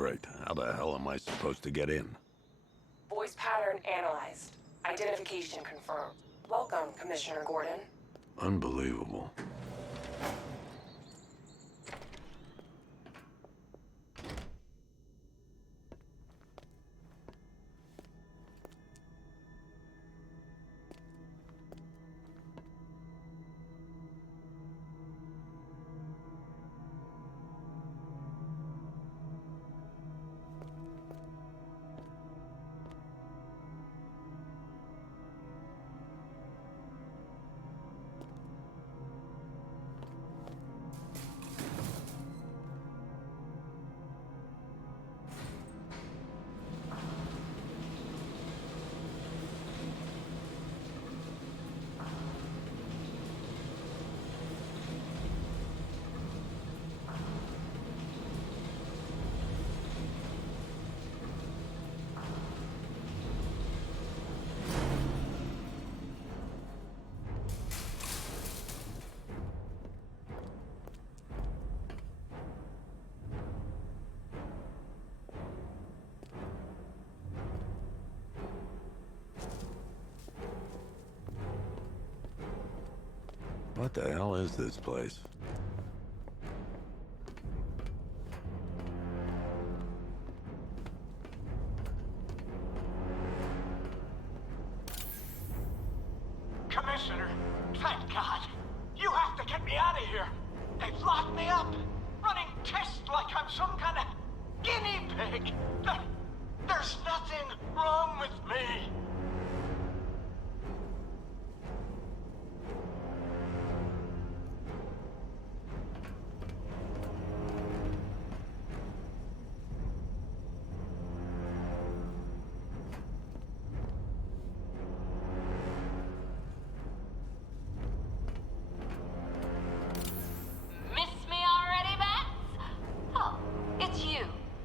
Great. How the hell am I supposed to get in? Voice pattern analyzed. Identification confirmed. Welcome, Commissioner Gordon. Unbelievable. What the hell is this place? Commissioner, thank God. You have to get me out of here. They've locked me up, running tests like I'm some kind of guinea pig. There's nothing wrong with me.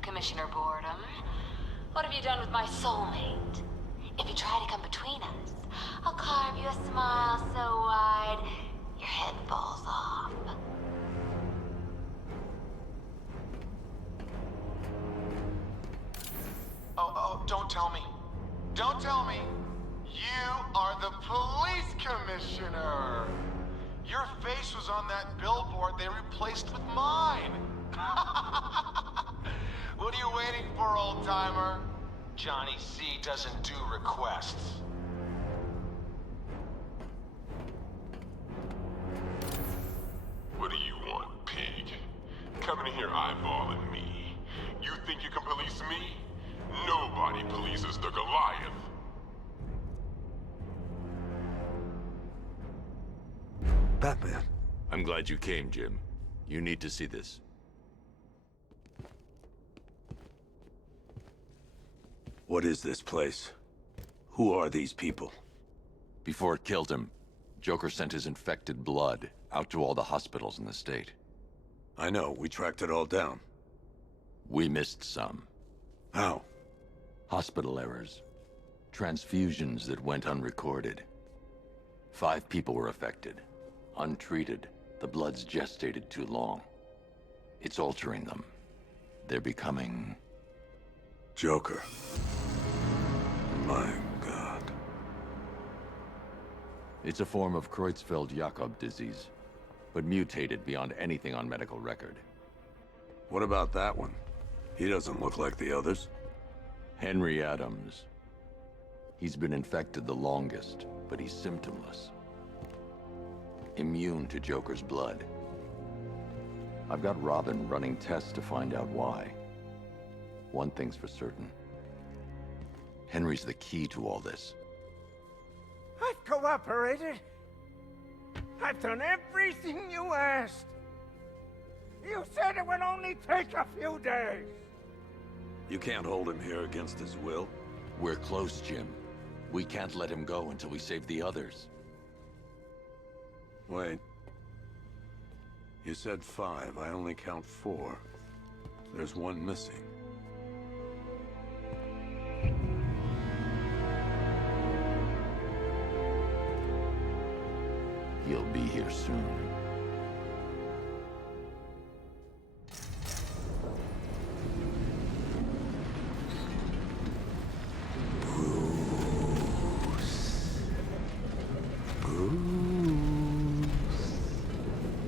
Commissioner Boredom. What have you done with my soulmate? If you try to come between us, I'll carve you a smile so wide, your head falls off. Oh, don't tell me. Don't tell me. You are the police commissioner. Your face was on that billboard they replaced with mine. What are you waiting for, old-timer? Johnny C doesn't do requests. What do you want, pig? Coming in here eyeballing me. You think you can police me? Nobody polices the Goliath. Batman. I'm glad you came, Jim. You need to see this. What is this place? Who are these people? Before it killed him, Joker sent his infected blood out to all the hospitals in the state. I know, we tracked it all down. We missed some. How? Hospital errors. Transfusions that went unrecorded. 5 people were affected. Untreated, the blood's gestated too long. It's altering them. They're becoming... Joker. My God. It's a form of Creutzfeldt-Jakob disease, but mutated beyond anything on medical record. What about that one? He doesn't look like the others. Henry Adams. He's been infected the longest, but he's symptomless. Immune to Joker's blood. I've got Robin running tests to find out why. One thing's for certain. Henry's the key to all this. I've cooperated. I've done everything you asked. You said it would only take a few days. You can't hold him here against his will. We're close, Jim. We can't let him go until we save the others. Wait. You said 5. I only count 4. There's one missing. He'll be here soon.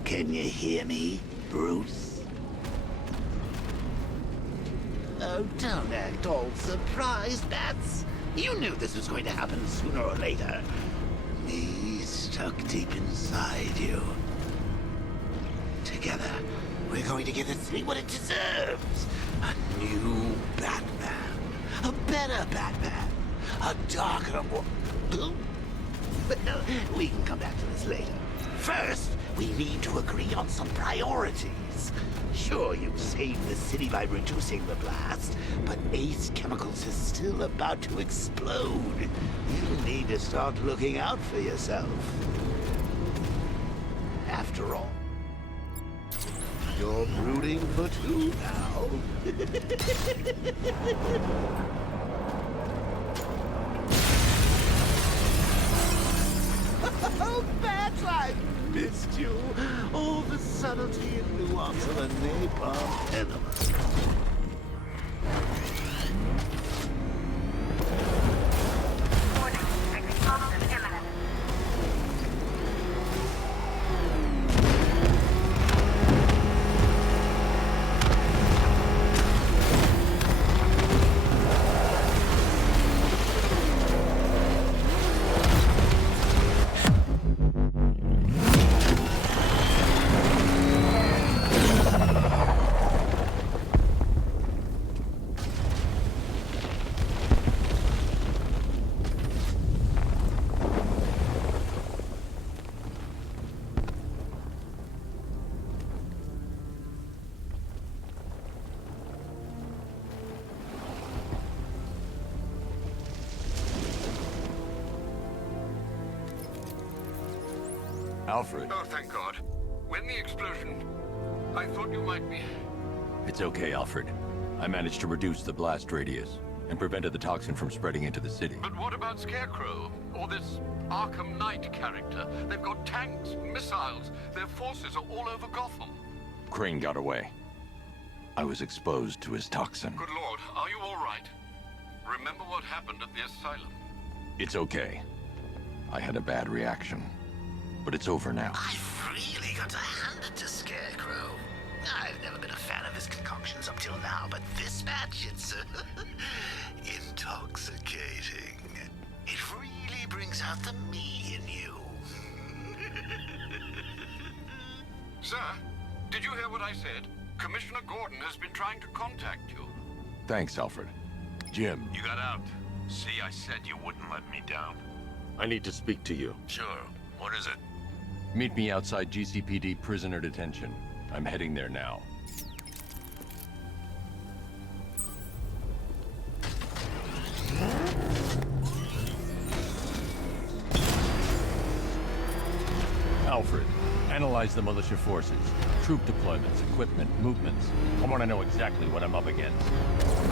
Can you hear me, Bruce? Oh, don't act all surprised, Bats. You knew this was going to happen sooner or later. Me stuck deep inside you. Together, we're going to give the city what it deserves. A new Batman. A better Batman. A darker one. Well, we can come back to this later. First, we need to agree on some priorities. Sure, you saved the city by reducing the blast, but Ace Chemicals is still about to explode. You need to start looking out for yourself. After all, you're brooding for two now. Oh, Bats, I missed you. All the subtlety and nuance of a napalm enema. Warning, explosion imminent. Alfred. Oh, thank God. When the explosion... I thought you might be... It's okay, Alfred. I managed to reduce the blast radius and prevented the toxin from spreading into the city. But what about Scarecrow? Or this Arkham Knight character? They've got tanks, missiles. Their forces are all over Gotham. Crane got away. I was exposed to his toxin. Good Lord, are you all right? Remember what happened at the asylum? It's okay. I had a bad reaction. But it's over now. I've really got to hand it to Scarecrow. I've never been a fan of his concoctions up till now, but this match, it's intoxicating. It really brings out the me in you. Sir, did you hear what I said? Commissioner Gordon has been trying to contact you. Thanks, Alfred. Jim. You got out. See, I said you wouldn't let me down. I need to speak to you. Sure. What is it? Meet me outside GCPD prisoner detention. I'm heading there now. Alfred, analyze the militia forces, troop deployments, equipment, movements. I want to know exactly what I'm up against.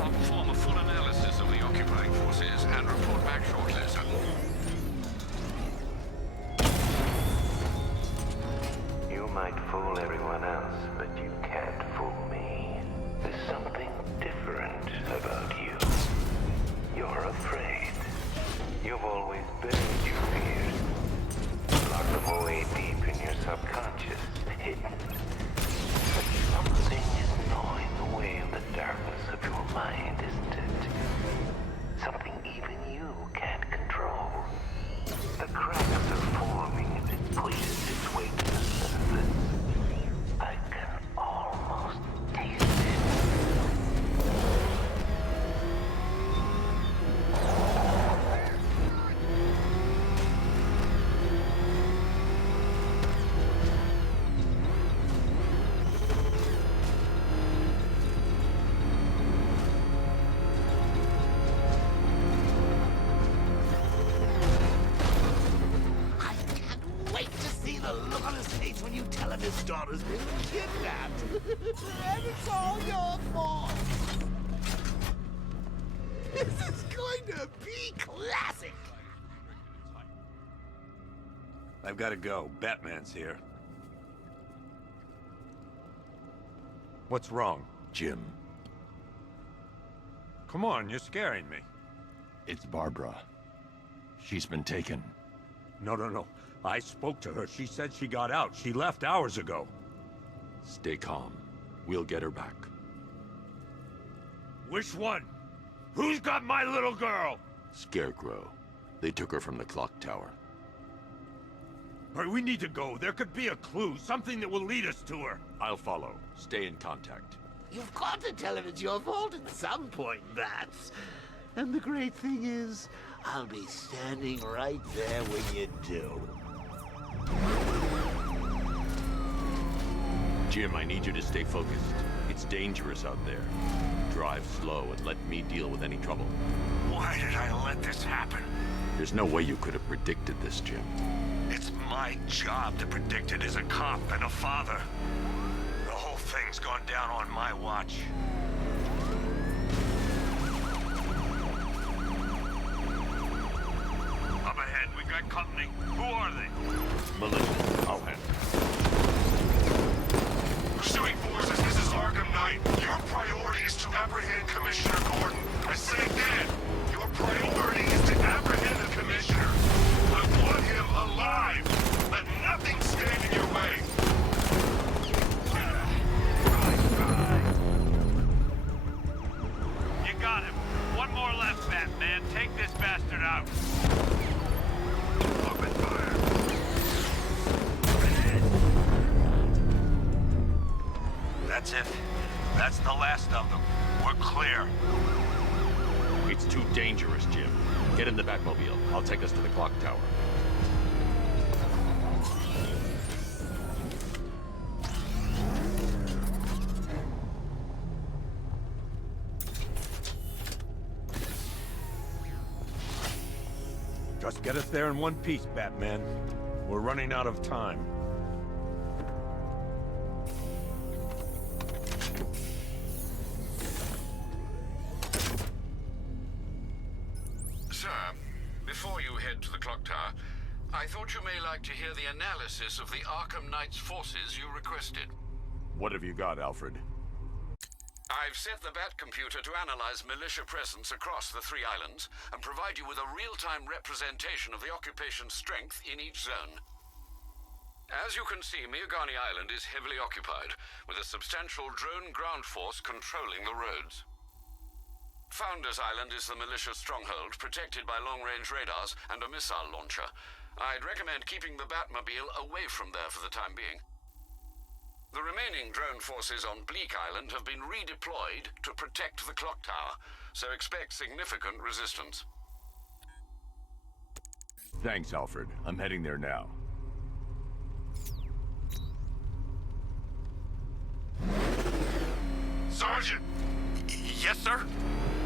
I'll perform a full analysis of the occupying forces and report back shortly, sir. You might fool everyone else, but you can't fool me. There's something different about you. You're afraid. You've always been what you feared. Locked them away deep in your subconscious, hidden. But something is gnawing away in the darkness of your mind, isn't it? Something even you can't control. The cracks are forming as it pushes its way to the surface. I can almost taste it. When you tell him his daughter's been kidnapped. And it's all your fault. This is going to be classic. I've got to go. Batman's here. What's wrong? Jim, Come on, you're scaring me. it's Barbara. She's been taken. No. I spoke to her. She said she got out. She left hours ago. Stay calm. We'll get her back. Which one? Who's got my little girl? Scarecrow. They took her from the clock tower. All right, we need to go. There could be a clue, something that will lead us to her. I'll follow. Stay in contact. You've got to tell him it's your fault at some point, Bats. And the great thing is, I'll be standing right there when you do. Jim, I need you to stay focused. It's dangerous out there. Drive slow and let me deal with any trouble. Why did I let this happen? There's no way you could have predicted this, Jim. It's my job to predict it as a cop and a father. The whole thing's gone down on my watch. Up ahead, we got company. Who are they? Militia. I'll handle Pursuing forces, this is Arkham Knight. Your priority is to apprehend Commissioner Gordon. I say again, your priority is to apprehend the Commissioner. I want him alive. Let nothing stand in your way. You got him. One more left, Batman. Take this bastard out. Open fire. That's it. That's the last of them. We're clear. It's too dangerous, Jim. Get in the Batmobile. I'll take us to the clock tower. Just get us there in one piece, Batman. We're running out of time. Sir, before you head to the clock tower, I thought you may like to hear the analysis of the Arkham Knight's forces you requested. What have you got, Alfred? I've set the Bat computer to analyze militia presence across the three islands and provide you with a real-time representation of the occupation's strength in each zone. As you can see, Miagani Island is heavily occupied, with a substantial drone ground force controlling the roads. Founders Island is the militia stronghold, protected by long-range radars and a missile launcher. I'd recommend keeping the Batmobile away from there for the time being. The remaining drone forces on Bleak Island have been redeployed to protect the clock tower, so expect significant resistance. Thanks, Alfred. I'm heading there now. Sergeant! Yes, sir?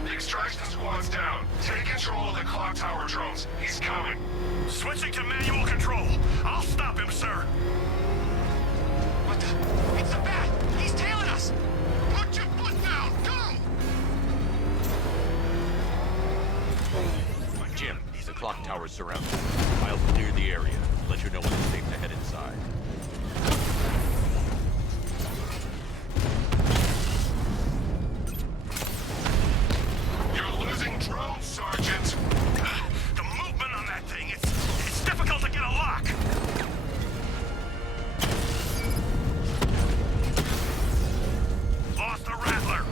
The extraction squad's down. Take control of the clock tower drones. He's coming. Switching to manual control. I'll stop him, sir. What the? It's a bat! He's tailing us! Put your foot down! Go! Jim, the clock tower's surrounded. I'll clear the area. Let you know when it's safe to head inside. You're losing drones, Sergeant! The movement on that thing, it's difficult to get a lock. Lost the Rattler.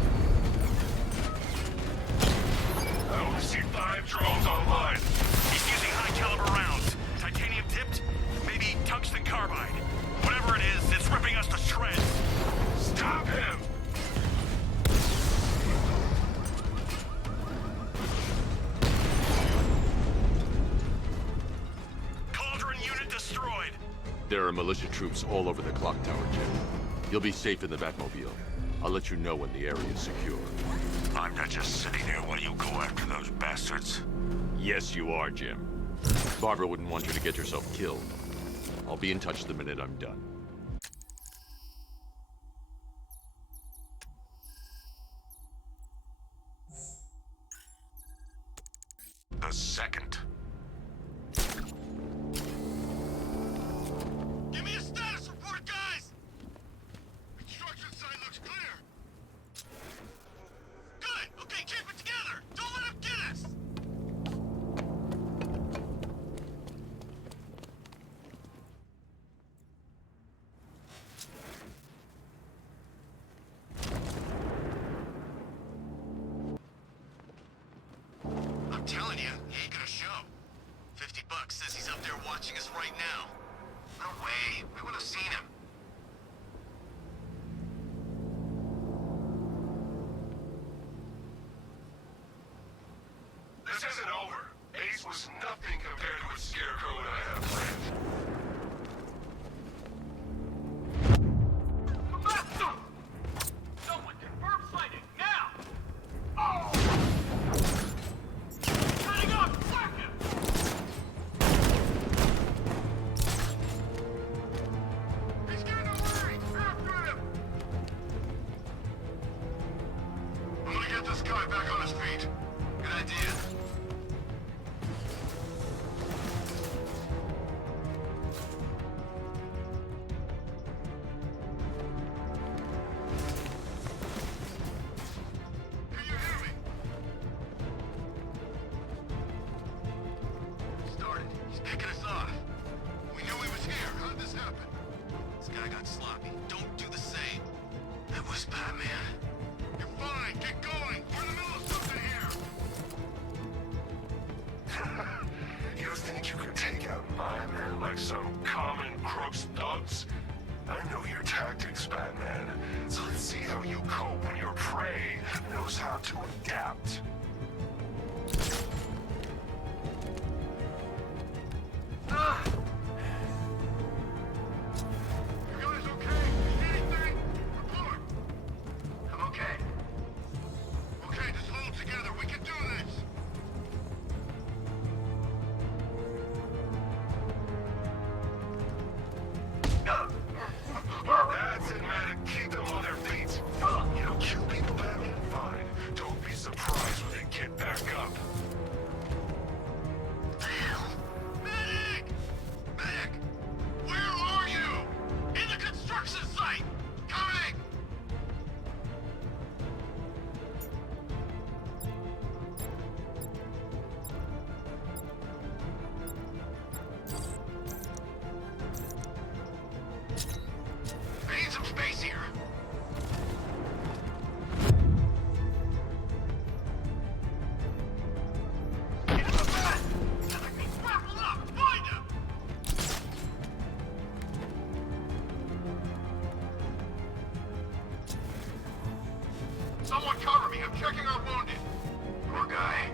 I only see 5 drones online. He's using high-caliber rounds. Titanium tipped? Maybe tungsten carbide. Whatever it is, it's ripping us to shreds. Stop him! Cauldron unit destroyed. There are militia troops all over the clock tower, Jim. You'll be safe in the Batmobile. I'll let you know when the area is secure. I'm not just sitting here while you go after those bastards. Yes, you are, Jim. Barbara wouldn't want you to get yourself killed. I'll be in touch the minute I'm done. The second. Give me a status report, guys! Construction site looks clear. Good! Okay, keep it together! Don't let him get us! watching us right now. No way. We would have seen him. This isn't over. Ace was nothing compared to what Scarecrow and I have planned. Someone confirm sighting, now! Oh! Cutting up! Whack him! He's getting away! After him! I'm gonna get this guy back on his feet. Good idea. Can you hear me? Started. He's kicking us off. We knew he was here. How did this happen? This guy got sloppy. Don't do the same. That was Batman. You're fine. Get going. We're in the middle of something here. You think you can take out my men like some common crooks thugs? I know your tactics, Batman. So let's see how you cope when your prey knows how to adapt. You guys okay? Anything? Report. I'm okay. Okay, just hold together. We can do this. That's it, man. Keep them on their feet. You don't kill people, Batman? Fine. Don't be surprised when they get back up. The hell? Medic! Medic! Where are you? In the construction site! Coming! I need some space here. Get in the back! Let me grapple up! Find him! Someone cover me! I'm checking our wounded! Poor guy.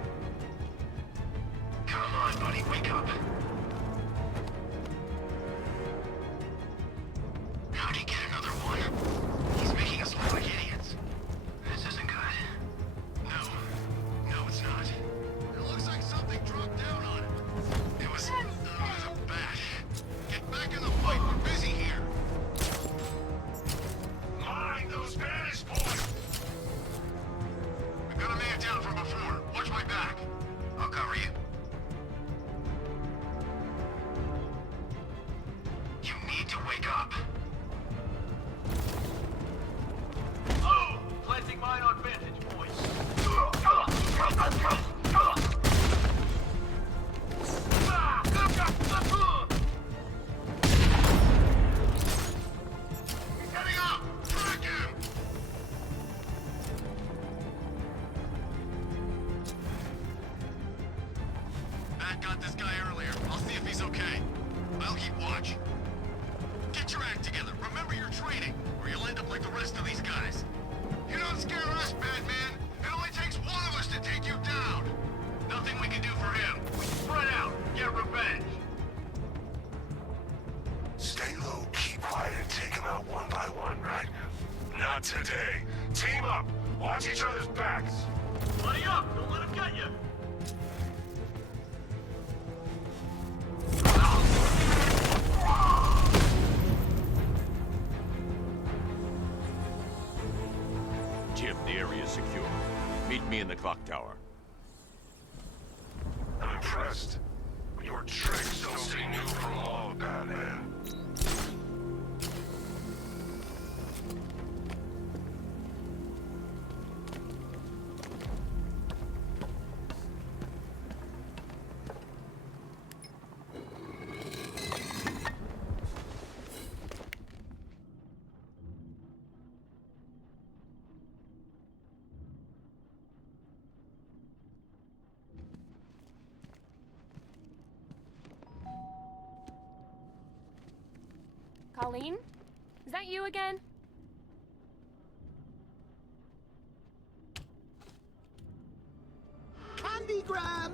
Come on, buddy, wake up. How'd he get another one? He's making us look like idiots. This isn't good. No, it's not. It looks like something dropped down on him. It was a bat. Get back in the fight. We're busy here. Mind those Spanish boys! We've got a man down from before. Watch my back. I'll cover you. You need to wake up. Oh! Planting mine on vantage point. He's heading up! Track him! Matt got this guy earlier. I'll see if he's okay. I'll keep watch. Get your act together. Remember your training, or you'll end up like the rest of these guys. You don't scare us, Batman. It only takes one of us to take you down. Nothing we can do for him. We spread out, get revenge. Stay low, keep quiet, and take him out one by one, right? Not today. Team up. Watch each other's backs. Buddy up! Don't let him get you! Jim, the area is secure. Meet me in the clock tower. I'm impressed. Your tricks don't stay new for long, Batman. Colleen? Is that you again? Candygram!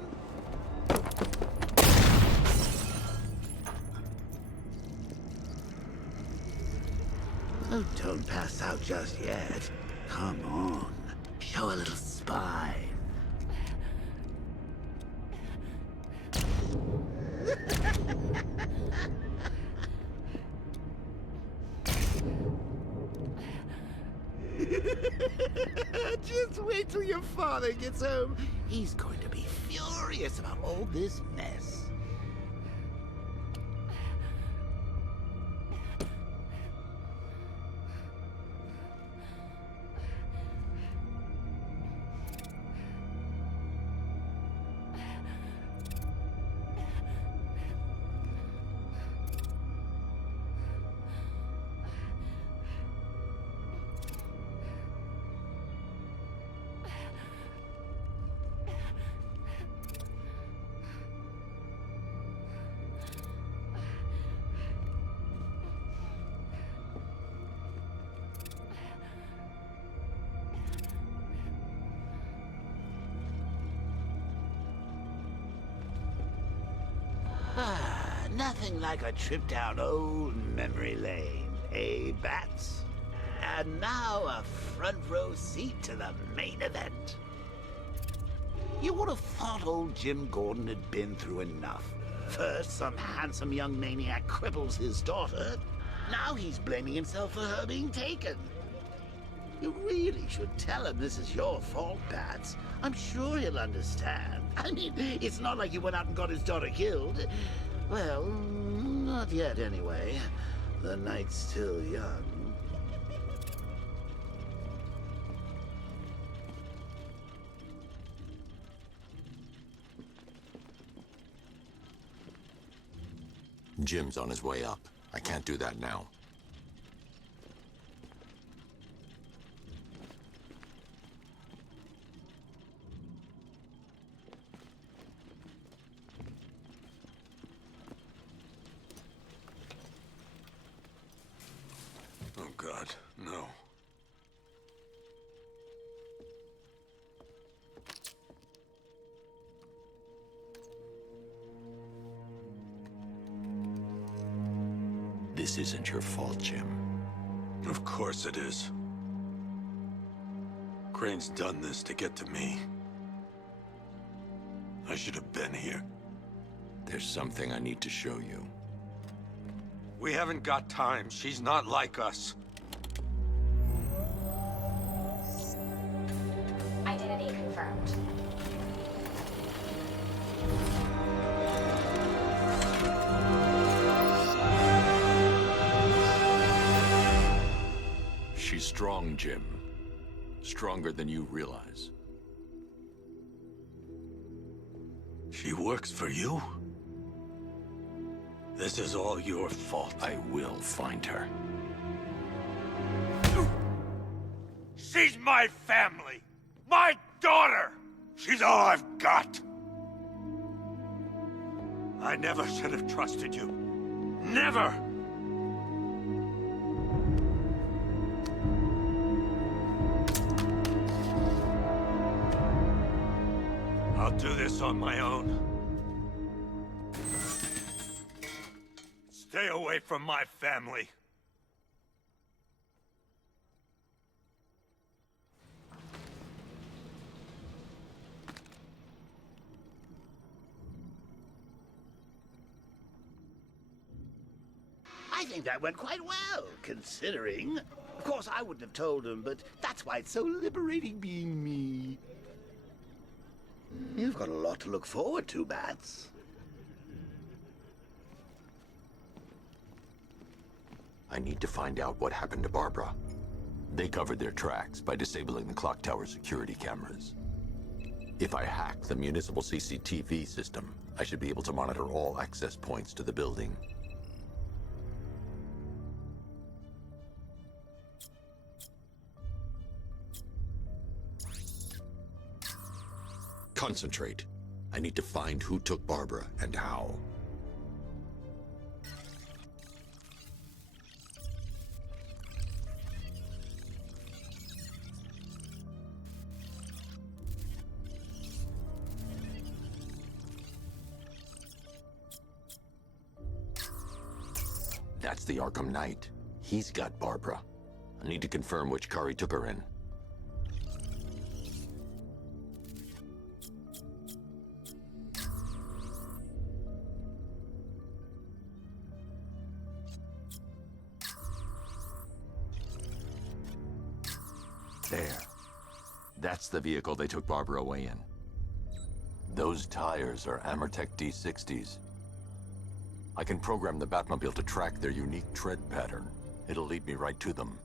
Oh, don't pass out just yet. Come on. Show a little spine. Just wait till your father gets home. He's going to be furious about all this mess. Nothing like a trip down old memory lane, eh, Bats? And now a front row seat to the main event. You would have thought old Jim Gordon had been through enough. First, some handsome young maniac cripples his daughter. Now he's blaming himself for her being taken. You really should tell him this is your fault, Bats. I'm sure he'll understand. I mean, it's not like you went out and got his daughter killed. Well, not yet anyway. The night's still young. Jim's on his way up. I can't do that now. Oh, God, no. This isn't your fault, Jim. Of course it is. Crane's done this to get to me. I should have been here. There's something I need to show you. We haven't got time. She's not like us. Identity confirmed. She's strong, Jim. Stronger than you realize. She works for you? This is all your fault. I will find her. She's my family! My daughter! She's all I've got! I never should have trusted you. Never! I'll do this on my own. Stay away from my family. I think that went quite well, considering. Of course, I wouldn't have told him, but that's why it's so liberating being me. You've got a lot to look forward to, Bats. I need to find out what happened to Barbara. They covered their tracks by disabling the clock tower security cameras. If I hack the municipal CCTV system, I should be able to monitor all access points to the building. Concentrate. I need to find who took Barbara and how. the Arkham Knight. He's got Barbara. I need to confirm which car he took her in. There. That's the vehicle they took Barbara away in. Those tires are Amertech D60s. I can program the Batmobile to track their unique tread pattern. It'll lead me right to them.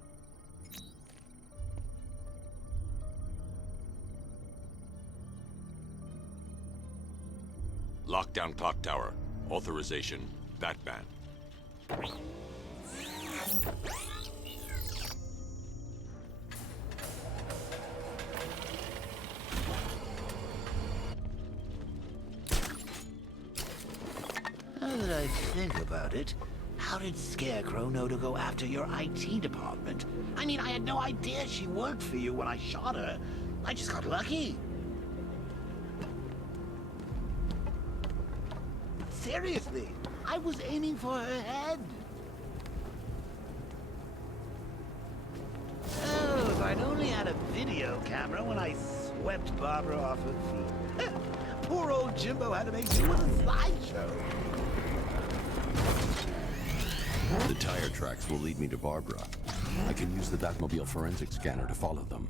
Lockdown clock tower. Authorization, Batman. Now that I think about it, how did Scarecrow know to go after your IT department? I mean, I had no idea she worked for you when I shot her. I just got lucky. Seriously, I was aiming for her head. Oh, if I'd only had a video camera when I swept Barbara off her feet. Poor old Jimbo had to make do with a slideshow. The tire tracks will lead me to Barbara. I can use the Batmobile forensic scanner to follow them.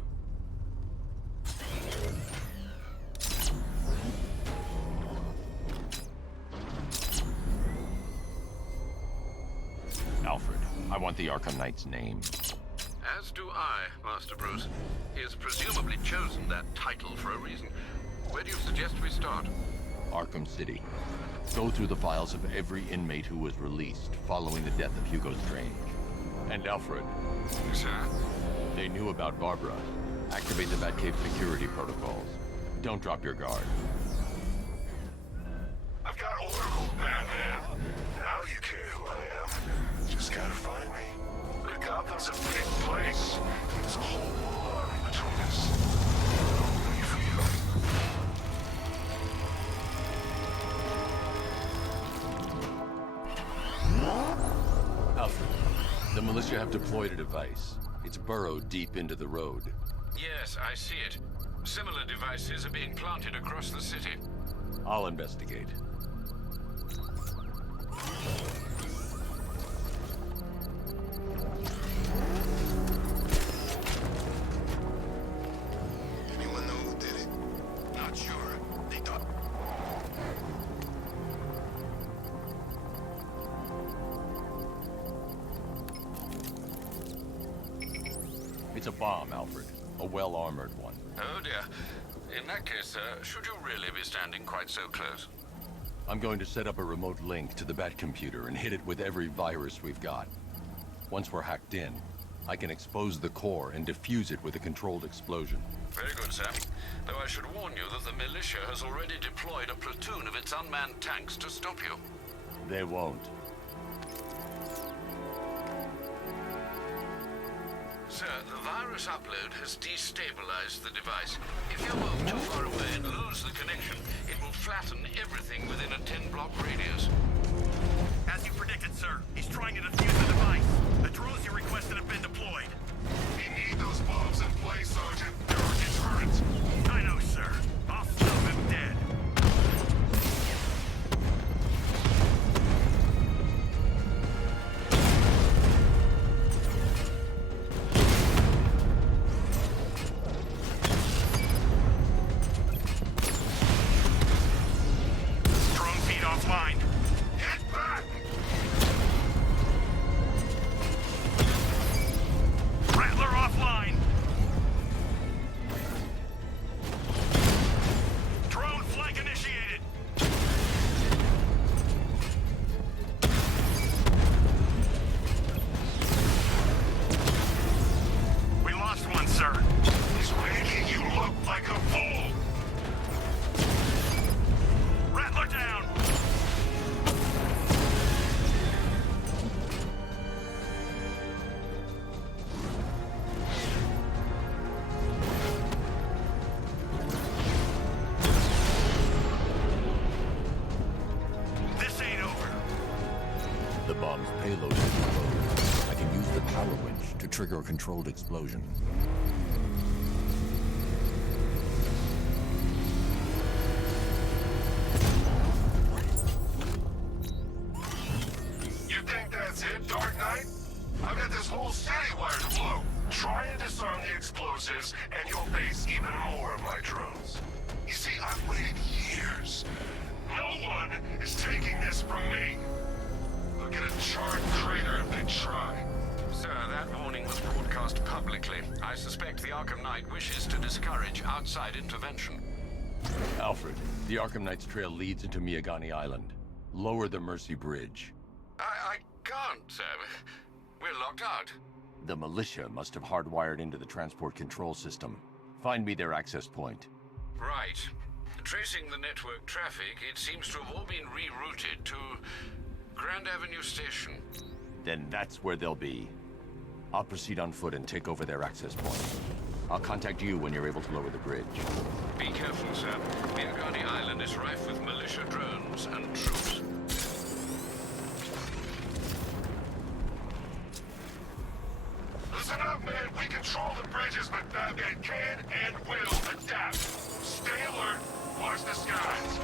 Alfred, I want the Arkham Knight's name. As do I, Master Bruce. He has presumably chosen that title for a reason. Where do you suggest we start? Arkham City. Go through the files of every inmate who was released following the death of Hugo Strange. And Alfred. Sir? They knew about Barbara. Activate the Batcave security protocols. Don't drop your guard. I've got Oracle, Batman. Now you care who I am. Just gotta find me. But Gotham's a big place. There's a whole lot in between us. I'm ready for you. Alfred, the militia have deployed a device. It's burrowed deep into the road. Yes, I see it. Similar devices are being planted across the city. I'll investigate. Anyone know who did it? Not sure. They thought... It's a bomb, Alfred. A well-armored one. Oh dear. In that case, sir, should you really be standing quite so close? I'm going to set up a remote link to the Batcomputer and hit it with every virus we've got. Once we're hacked in, I can expose the core and defuse it with a controlled explosion. Very good, sir. Though I should warn you that the militia has already deployed a platoon of its unmanned tanks to stop you. They won't. Sir, the virus upload has destabilized the device. If you move too far away and lose the connection, it will flatten everything within a 10-block radius. As you predicted, sir, he's trying to defuse the device. The drones you requested have been deployed. We need those bombs in place, Sergeant. They're our deterrent. I know, sir. I'll stop him dead. Drone feed offline. Get back! Rattler offline. Drone flank initiated. We lost one, sir. He's making you look like a fool! Rattler down. This ain't over. The bomb's payload is low. power winch to trigger a controlled explosion. You think that's it, Dark Knight? I've got this whole city wired to blow. Try and disarm the explosives, and you'll face even more of my drones. You see, I've waited years. No one is taking this from me. They'll get a charred crater if they try. Sir, that warning was broadcast publicly. I suspect the Arkham Knight wishes to discourage outside intervention. Alfred, the Arkham Knight's trail leads into Miagani Island. Lower the Mercy Bridge. I can't, sir. We're locked out. The militia must have hardwired into the transport control system. Find me their access point. Right. Tracing the network traffic, it seems to have all been rerouted to Grand Avenue Station. Then that's where they'll be. I'll proceed on foot and take over their access point. I'll contact you when you're able to lower the bridge. Be careful, sir. Miagani Island is rife with militia drones and troops. Listen up, man. We control the bridges, but Batman can and will adapt. Stay alert. Watch the skies.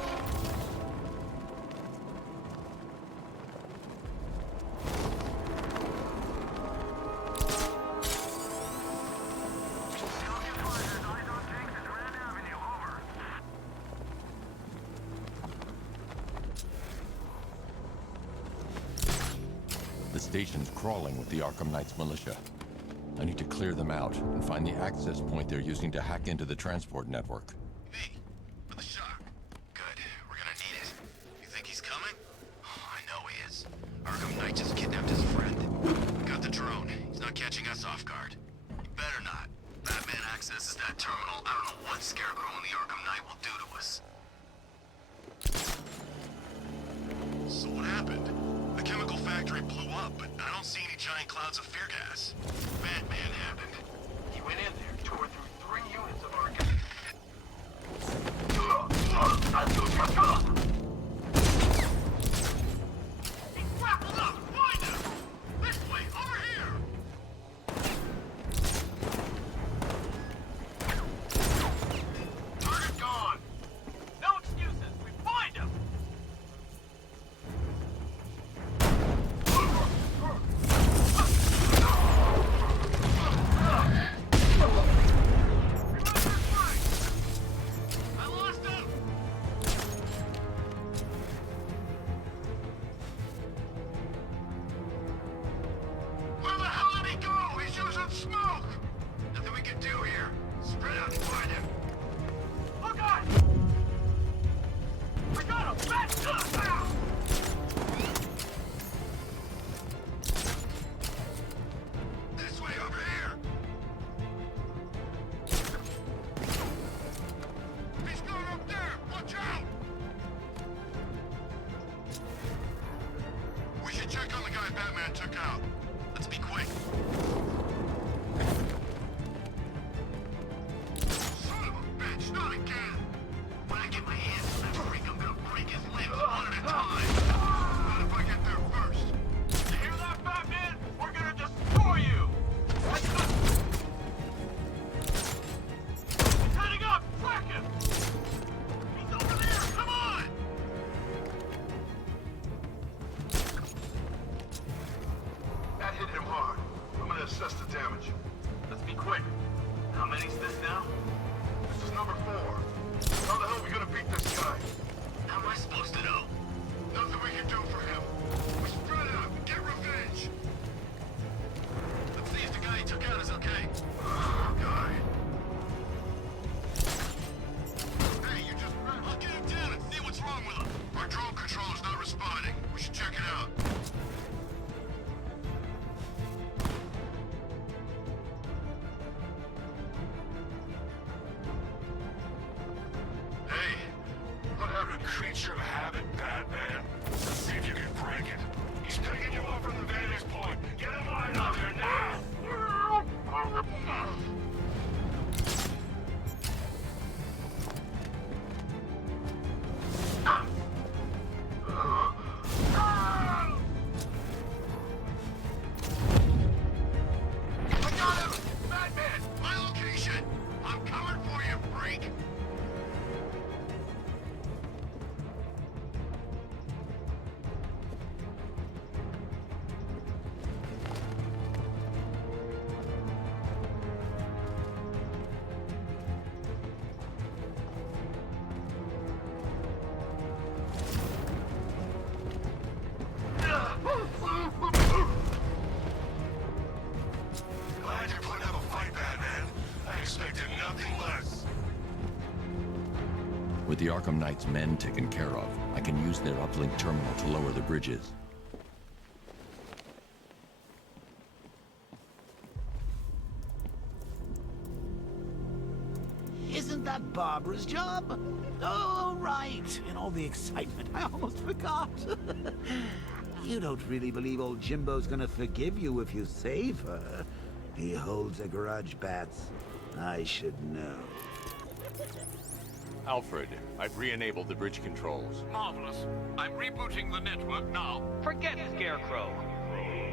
The station's crawling with the Arkham Knight's militia. I need to clear them out and find the access point they're using to hack into the transport network. Me? For the shock. Good. We're gonna need it. You think he's coming? Oh, I know he is. Arkham Knight just kidnapped his friend. We got the drone. He's not catching us off guard. He better not. Batman accesses that terminal. I don't know what Scarecrow and the Arkham Knight will do to us. So what happened? The chemical factory blew up, but I don't see any giant clouds of fear gas. Batman happened. He went in there, tore through 3 units of Arkham. He's grappled up! Find him! This way, over here! Target gone! No excuses! We find him! I lost him! Where the hell did he go? He's using smoke! Nothing we can do here. Spread out and find him. Oh God! I got him! Back! This way, over here! He's going up there! Watch out! We should check on the guy Batman took out. Let's be quick. Son of a bitch, not again! When I get my hands on that freak, I'm gonna break his limbs one at a time. Not if I get there first. You hear that, Batman? We're gonna destroy you! He's heading up! Track him! He's over there! Come on! That hit him hard. I'm gonna assess the damage. Let's be quick. How many's this now? This is number 4. How the hell are we gonna beat this guy? How am I supposed to know? Nothing we can do for him. We spread out and get revenge. Let's see if the guy he took out is okay. Guy. Hey, you just... I'll get him down and see what's wrong with him. Our drone controller's not responding. We should check it out. Hey, what happened? Creature of habit, Batman. Let's see if you can break it. He's picking you up from the vantage point. Get him lined up here now! With the Arkham Knight's men taken care of, I can use their uplink terminal to lower the bridges. Isn't that Barbara's job? Oh, right. In all the excitement, I almost forgot. You don't really believe old Jimbo's gonna forgive you if you save her. He holds a grudge, Bats. I should know. Alfred, I've re-enabled the bridge controls. Marvelous. I'm rebooting the network now. Forget Scarecrow.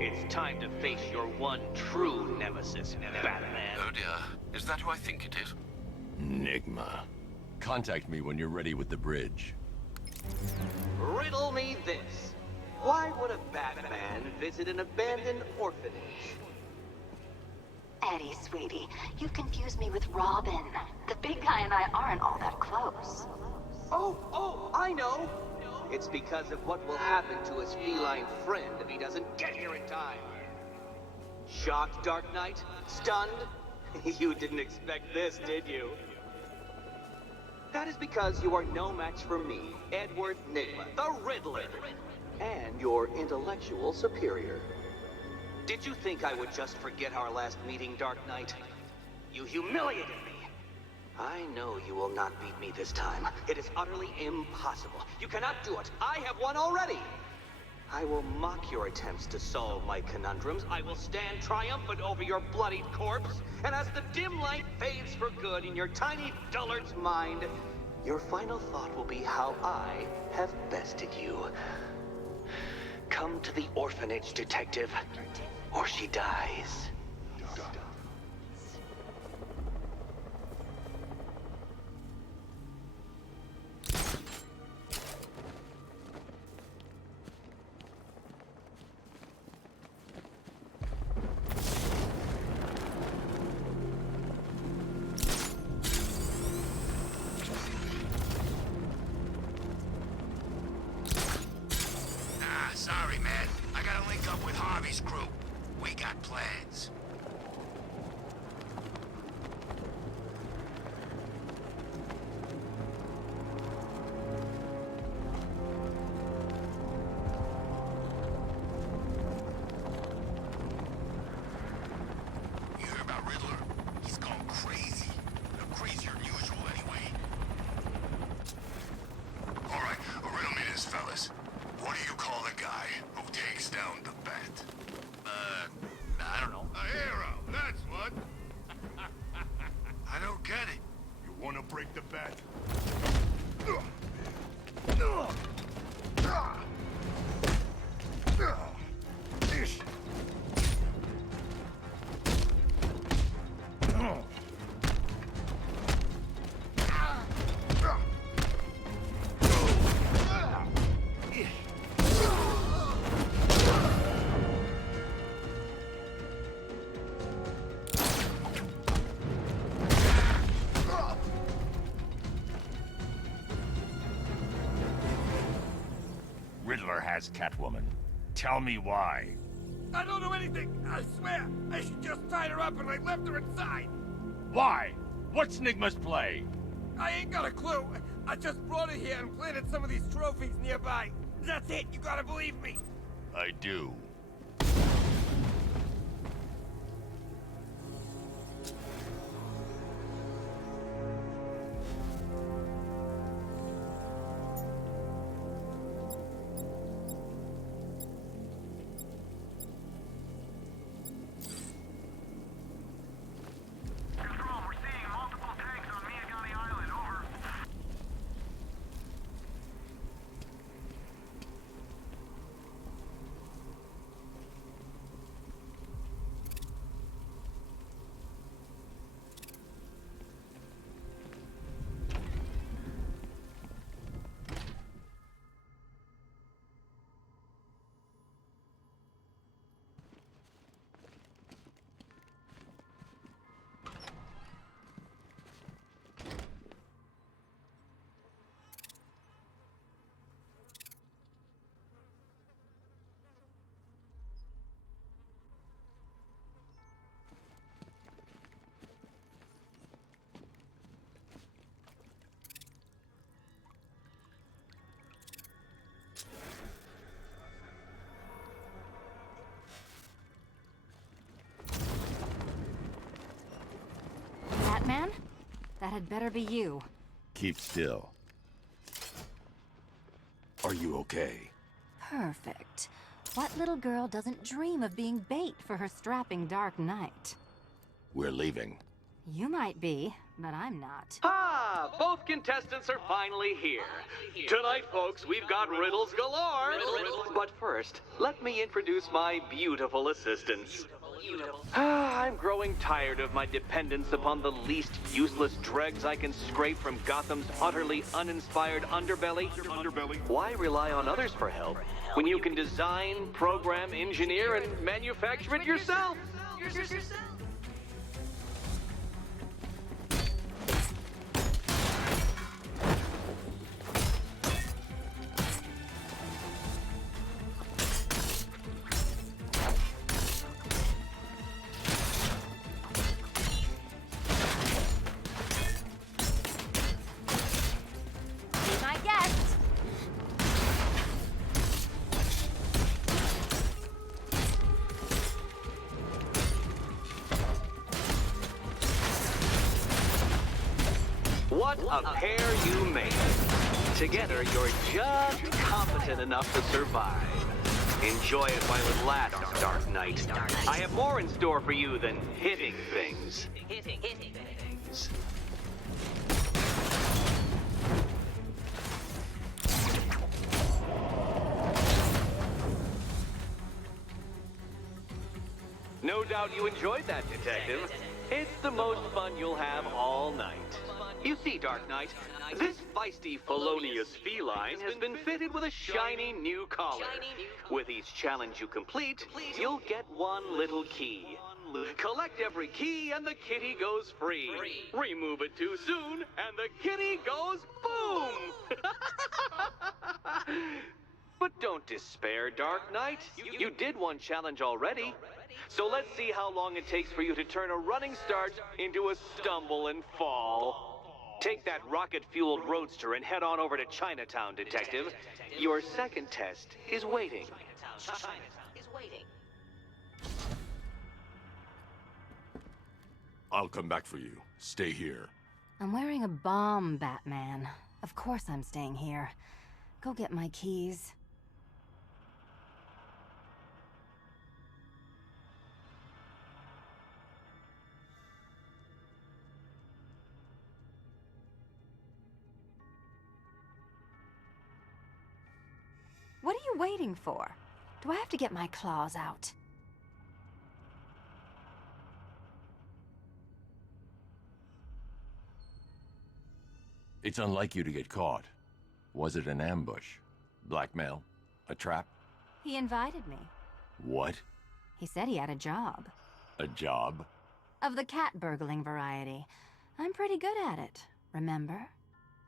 It's time to face your one true nemesis, Batman. Oh dear. Is that who I think it is? Enigma. Contact me when you're ready with the bridge. Riddle me this. Why would a Batman visit an abandoned orphanage? Eddie, sweetie, you confused me with Robin. The big guy and I aren't all that close. Oh, I know! It's because of what will happen to his feline friend if he doesn't get here in time. Shocked, Dark Knight? Stunned? You didn't expect this, did you? That is because you are no match for me, Edward Nigma, the Riddler, and your intellectual superior. Did you think I would just forget our last meeting, Dark Knight? You humiliated me. I know you will not beat me this time. It is utterly impossible. You cannot do it. I have won already. I will mock your attempts to solve my conundrums. I will stand triumphant over your bloodied corpse. And as the dim light fades for good in your tiny dullard's mind, your final thought will be how I have bested you. Come to the orphanage, detective, or she dies. Sorry, man. I gotta link up with Harvey's crew. We got plans. You hear about Riddler? He's gone crazy. Crazier than usual, anyway. All right, riddle me this, fellas. What do you call the guy who takes down the Bat? I don't know. A hero, that's what. I don't get it. You wanna break the Bat? Riddler has Catwoman. Tell me why. I don't know anything. I swear. I just tied her up and I left her inside. Why? What's Nigma's play? I ain't got a clue. I just brought her here and planted some of these trophies nearby. That's it. You gotta believe me. I do. Batman? That had better be you. Keep still. Are you okay? Perfect. What little girl doesn't dream of being bait for her strapping Dark Knight? We're leaving. You might be, but I'm not. Ah, both contestants are finally here. Tonight, folks, we've got riddles galore. But first, let me introduce my beautiful assistants. I'm growing tired of my dependence upon the least useless dregs I can scrape from Gotham's utterly uninspired underbelly. Why rely on others for help when you can design, program, engineer, and manufacture it yourself? Be my guest. What a pair you make. Together, you're just competent enough to survive. Enjoy it while it lasts, Dark Knight. I have more in store for you than hitting things. Hitting things. No doubt you enjoyed that, Detective. It's the most fun you'll have all night. You see, Dark Knight, this feisty, felonious feline has been fitted with a shiny new collar. With each challenge you complete, you'll get one little key. Collect every key and the kitty goes free. Remove it too soon and the kitty goes boom! But don't despair, Dark Knight. You did one challenge already. So let's see how long it takes for you to turn a running start into a stumble and fall. Take that rocket-fueled roadster and head on over to Chinatown, Detective. Your second test is waiting. I'll come back for you. Stay here. I'm wearing a bomb, Batman. Of course I'm staying here. Go get my keys. What are you waiting for? Do I have to get my claws out? It's unlike you to get caught. Was it an ambush? Blackmail? A trap? He invited me. What? He said he had a job. A job? Of the cat burgling variety. I'm pretty good at it, remember?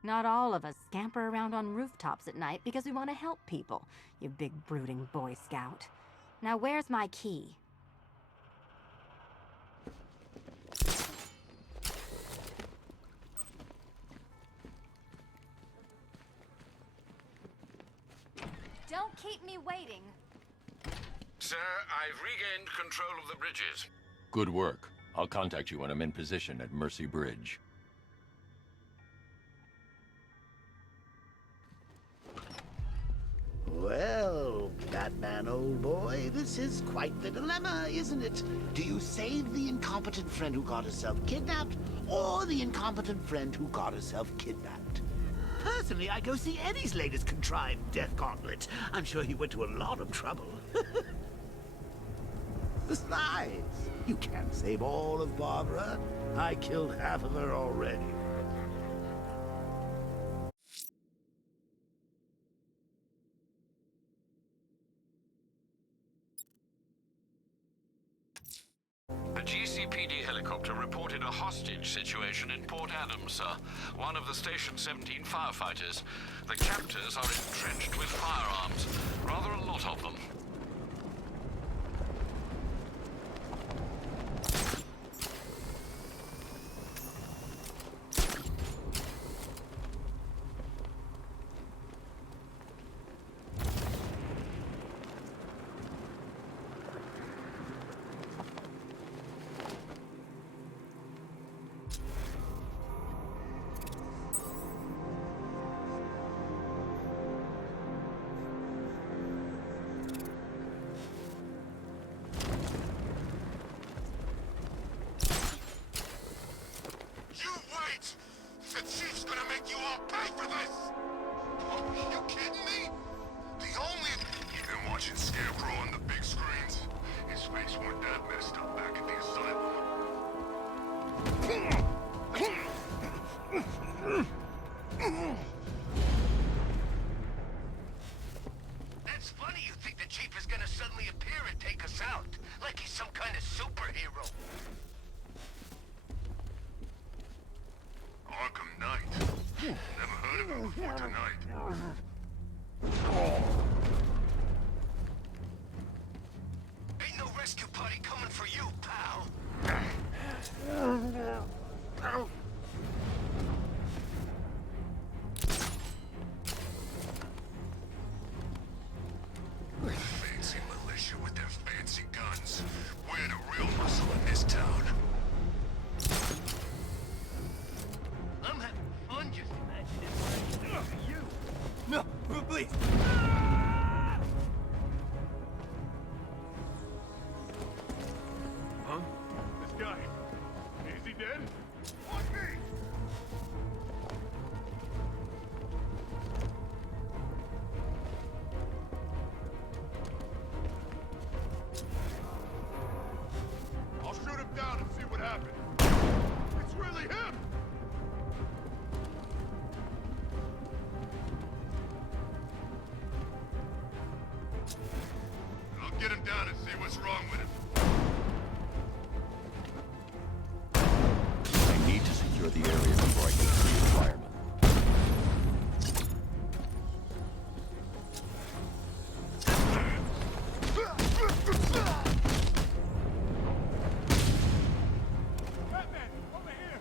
Not all of us scamper around on rooftops at night because we want to help people, you big brooding Boy Scout. Now where's my key? Don't keep me waiting. Sir, I've regained control of the bridges. Good work. I'll contact you when I'm in position at Mercy Bridge. Well, Batman, old boy, this is quite the dilemma, isn't it? Do you save the incompetent friend who got herself kidnapped, or the incompetent friend who got herself kidnapped? Personally, I go see Eddie's latest contrived death gauntlet. I'm sure he went to a lot of trouble. Besides, you can't save all of Barbara. I killed half of her already. A GCPD helicopter reported a hostage situation in Port Adams, sir. One of the Station 17 firefighters. The captors are entrenched with firearms. Rather a lot of them. The chief's gonna make you all pay for this! Oh, you kidding me? The only... You've been watching Scarecrow on the big screens? His face weren't that messed up back at the asylum. That's funny you think the chief is gonna suddenly appear and take us out. Like he's some kind of superhero. Arkham Knight. Never heard of him before tonight. Ain't no rescue party coming for you, pal. Fancy militia with their fancy guns. We're the real muscle in this town. I'm having fun just imagining what I can do for you. No, please. Huh? This guy. Is he dead? On me! I'll shoot him down and see what happens. It's really him! I'll get him down and see what's wrong with him. I need to secure the area before I can free the firemen. Batman, over here!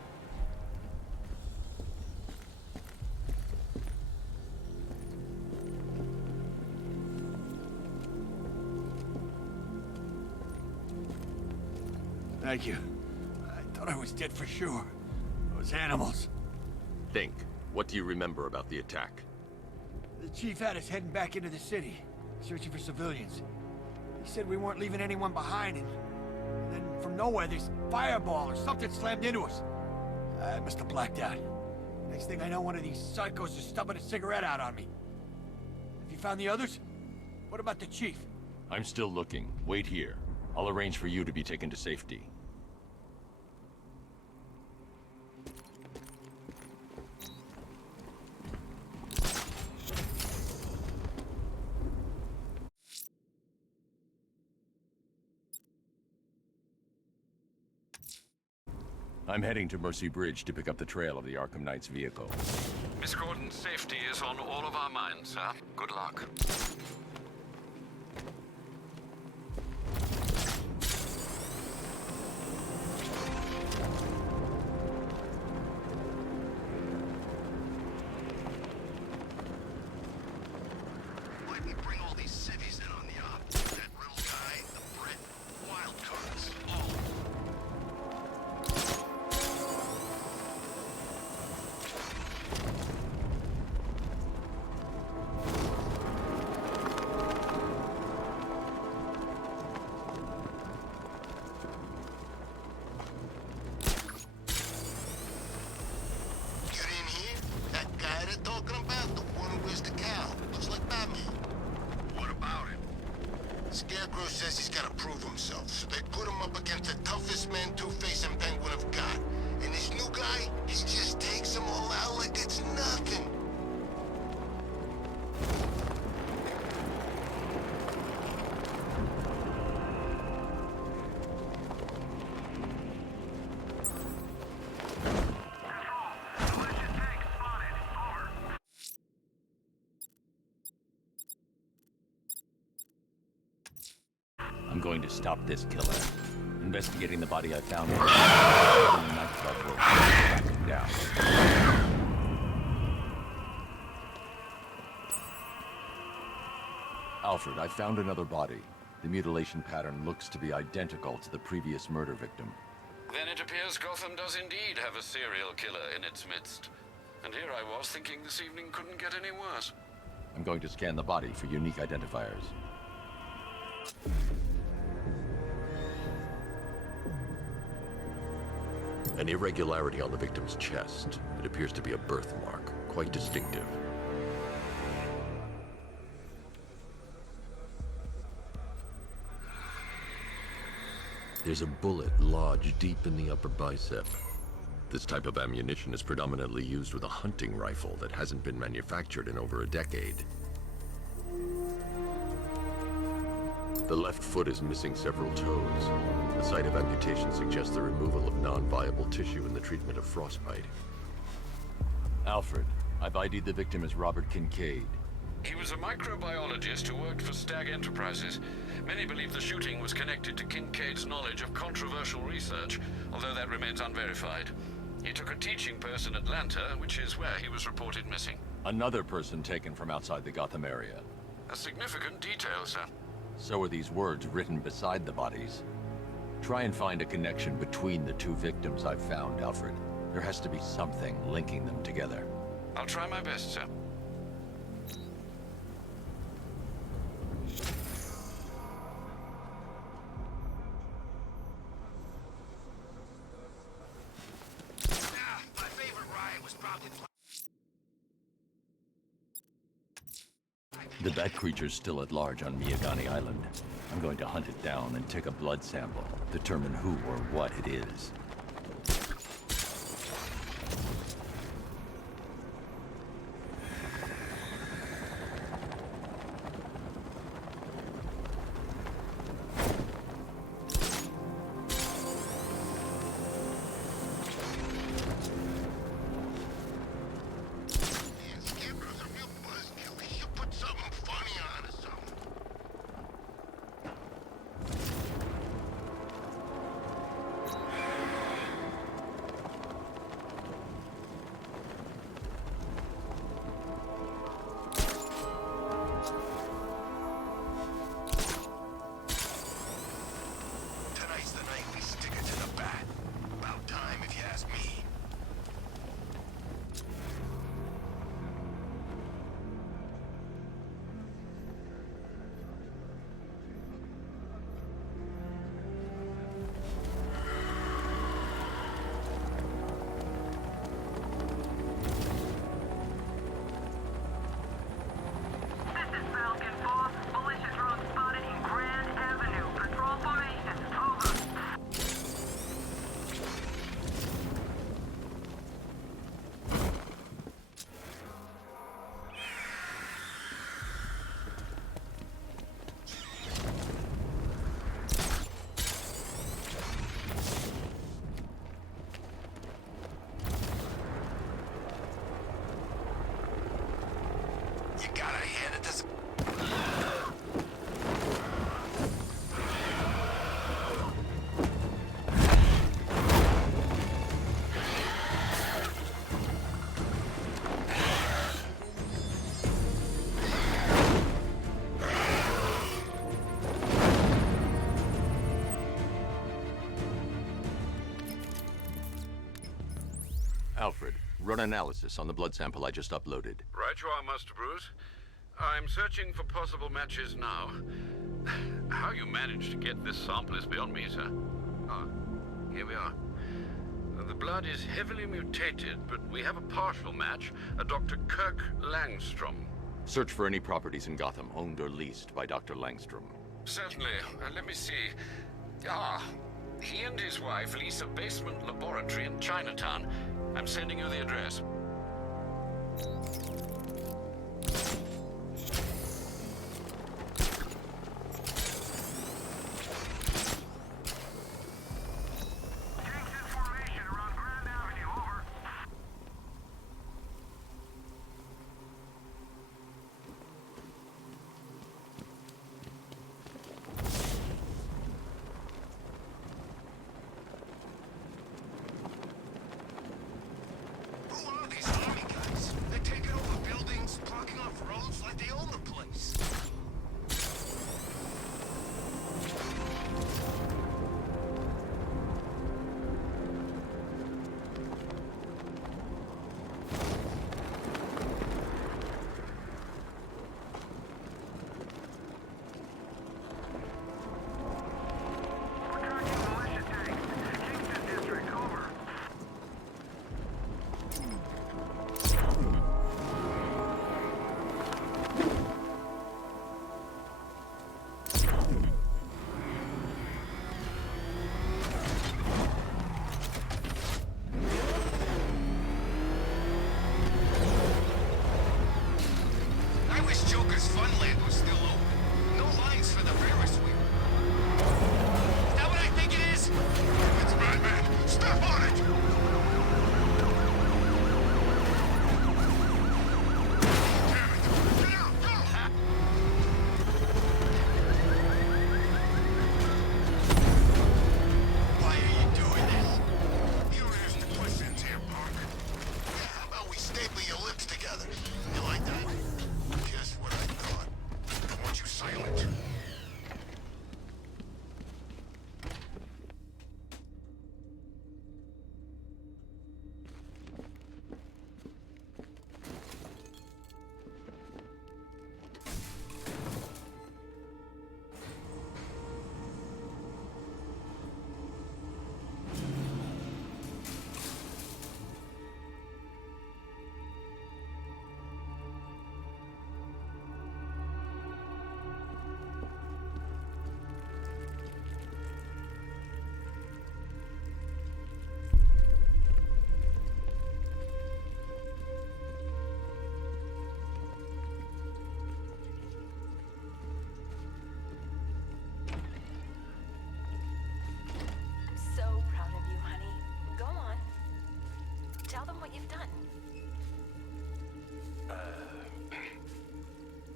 Thank you. I thought I was dead for sure. Those animals. Think. What do you remember about the attack? The chief had us heading back into the city, searching for civilians. He said we weren't leaving anyone behind, and then from nowhere, this fireball or something slammed into us. I must have blacked out. Next thing I know, one of these psychos is stubbing a cigarette out on me. Have you found the others? What about the chief? I'm still looking. Wait here. I'll arrange for you to be taken to safety. I'm heading to Mercy Bridge to pick up the trail of the Arkham Knight's vehicle. Miss Gordon's safety is on all of our minds, sir. Good luck. Why'd we bring all these civvies in on the op? That little guy, the Brit, wild cards, all of them. You didn't hear? That guy they're talking about, the one who wears the cowl, looks like Batman. What about him? Scarecrow says he's gotta prove himself, so they put him up against the toughest man Two-Face and Penguin have got. And this new guy, he just takes them all out like it's nothing. I'm going to stop this killer. Investigating the body I found in the nightclub will track him down. Alfred, I found another body. The mutilation pattern looks to be identical to the previous murder victim. Then it appears Gotham does indeed have a serial killer in its midst. And here I was thinking this evening couldn't get any worse. I'm going to scan the body for unique identifiers. An irregularity on the victim's chest. It appears to be a birthmark, quite distinctive. There's a bullet lodged deep in the upper bicep. This type of ammunition is predominantly used with a hunting rifle that hasn't been manufactured in over a decade. The left foot is missing several toes. The site of amputation suggests the removal of non-viable tissue in the treatment of frostbite. Alfred, I've ID'd the victim as Robert Kincaid. He was a microbiologist who worked for Stag Enterprises. Many believe the shooting was connected to Kincaid's knowledge of controversial research, although that remains unverified. He took a teaching post in Atlanta, which is where he was reported missing. Another person taken from outside the Gotham area. A significant detail, sir. So are these words written beside the bodies. Try and find a connection between the two victims I've found, Alfred. There has to be something linking them together. I'll try my best, sir. My favorite ride was probably... The bat creature's still at large on Miyagani Island. I'm going to hunt it down and take a blood sample, determine who or what it is. Alfred, run analysis on the blood sample I just uploaded. Right you are, Master Bruce. I'm searching for possible matches now. How you managed to get this sample is beyond me, sir. Ah, here we are. The blood is heavily mutated, but we have a partial match, a Dr. Kirk Langstrom. Search for any properties in Gotham owned or leased by Dr. Langstrom. Certainly. Let me see. Ah, he and his wife lease a basement laboratory in Chinatown. I'm sending you the address. Who are these army guys? They're taking over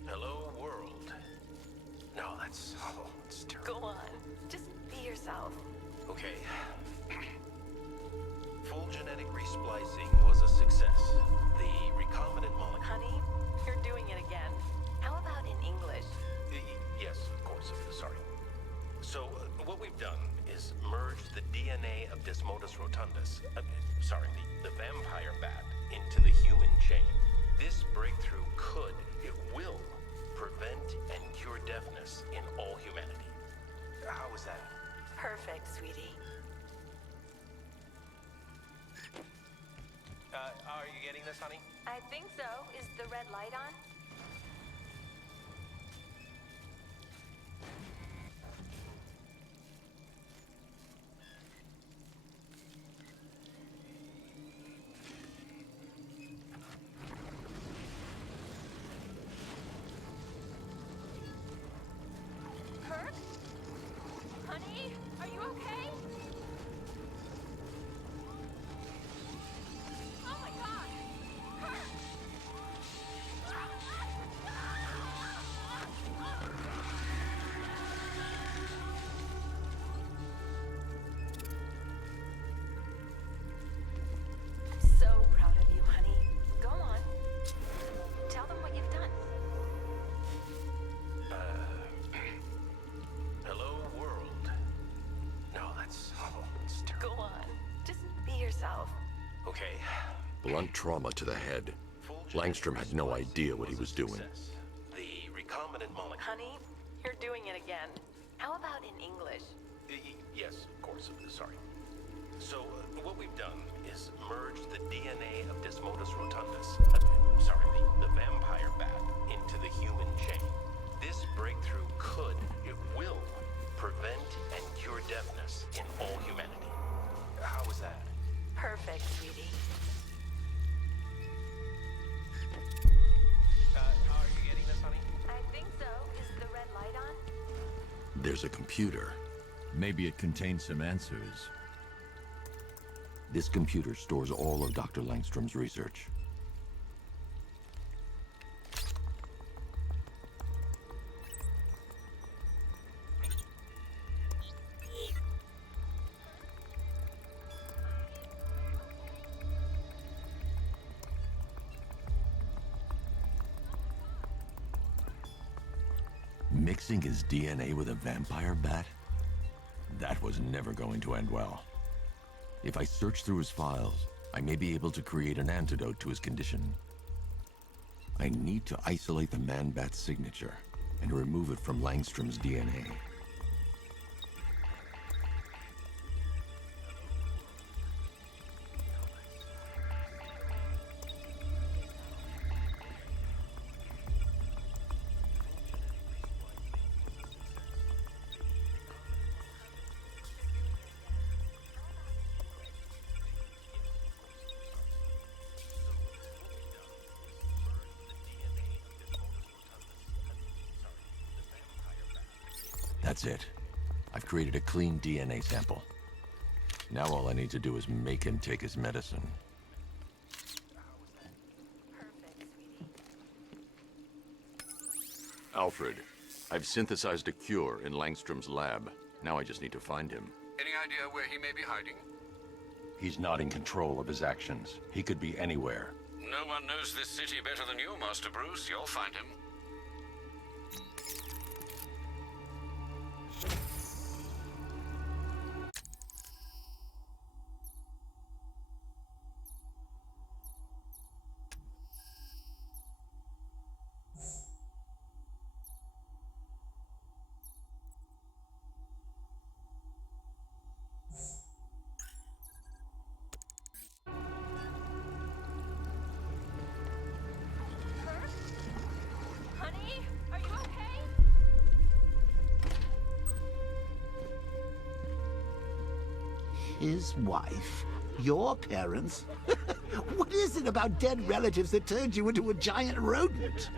Hello, world. No, that's... Oh, it's terrible. Go on. Just be yourself. Okay. Full genetic resplicing was a success. The recombinant molecule... Honey, you're doing it again. How about in English? Yes, of course. Sorry. So, what we've done is merged the DNA of Desmodus rotundus, the vampire bat, into the human chain. This breakthrough could, it will, prevent and cure deafness in all humanity. How is that? Perfect, sweetie. Are you getting this, honey? I think so. Is the red light on? Kirk? Honey, are you okay? Oh my god! Kirk! I'm so proud of you, honey. Go on. Tell them what you've done. Hello, world. No, that's... Oh, it's terrible. Go on. Just be yourself. Okay. Blunt trauma to the head. Langstrom had no idea what he was doing. The recombinant molecule... Honey, you're doing it again. How about in English? Yes, of course. Sorry. So, what we've done is merged the DNA of Desmodus rotundus, the vampire bat, into the human chain. This breakthrough could, it will, prevent and cure deafness in all humanity. How is that? Perfect, sweetie. Are you getting this, honey? I think so. Is the red light on? There's a computer. Maybe it contains some answers. This computer stores all of Dr. Langstrom's research. Mixing his DNA with a vampire bat? That was never going to end well. If I search through his files, I may be able to create an antidote to his condition. I need to isolate the man-bat's signature and remove it from Langstrom's DNA. That's it. I've created a clean DNA sample. Now all I need to do is make him take his medicine. Alfred, I've synthesized a cure in Langstrom's lab. Now I just need to find him. Any idea where he may be hiding? He's not in control of his actions. He could be anywhere. No one knows this city better than you, Master Bruce. You'll find him. Honey, are you okay? His wife? Your parents? What is it about dead relatives that turned you into a giant rodent?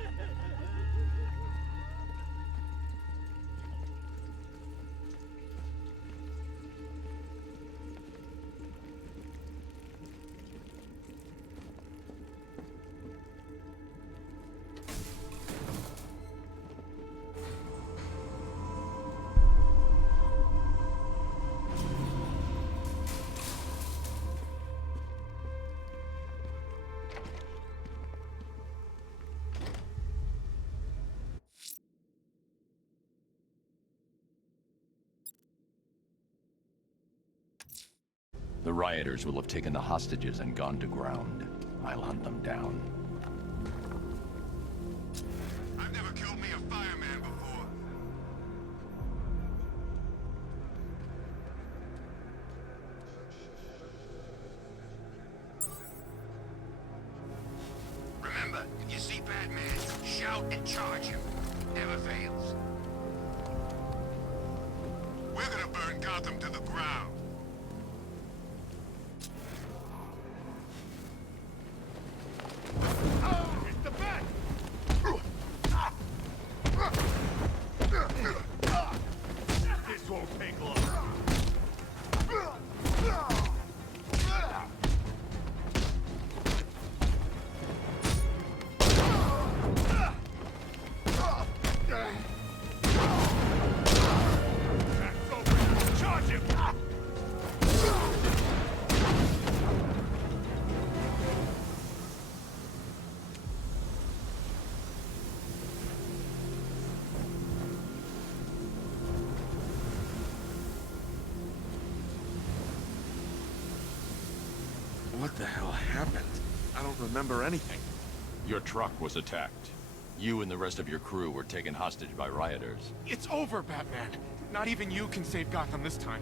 The rioters will have taken the hostages and gone to ground. I'll hunt them down. I've never killed me a fireman before. Remember, if you see Batman, shout and charge him. Never fails. We're gonna burn Gotham to the ground. It's the bat! This won't take long. That's over. Charge him! What the hell happened? I don't remember anything. Your truck was attacked. You and the rest of your crew were taken hostage by rioters. It's over, Batman. Not even you can save Gotham this time.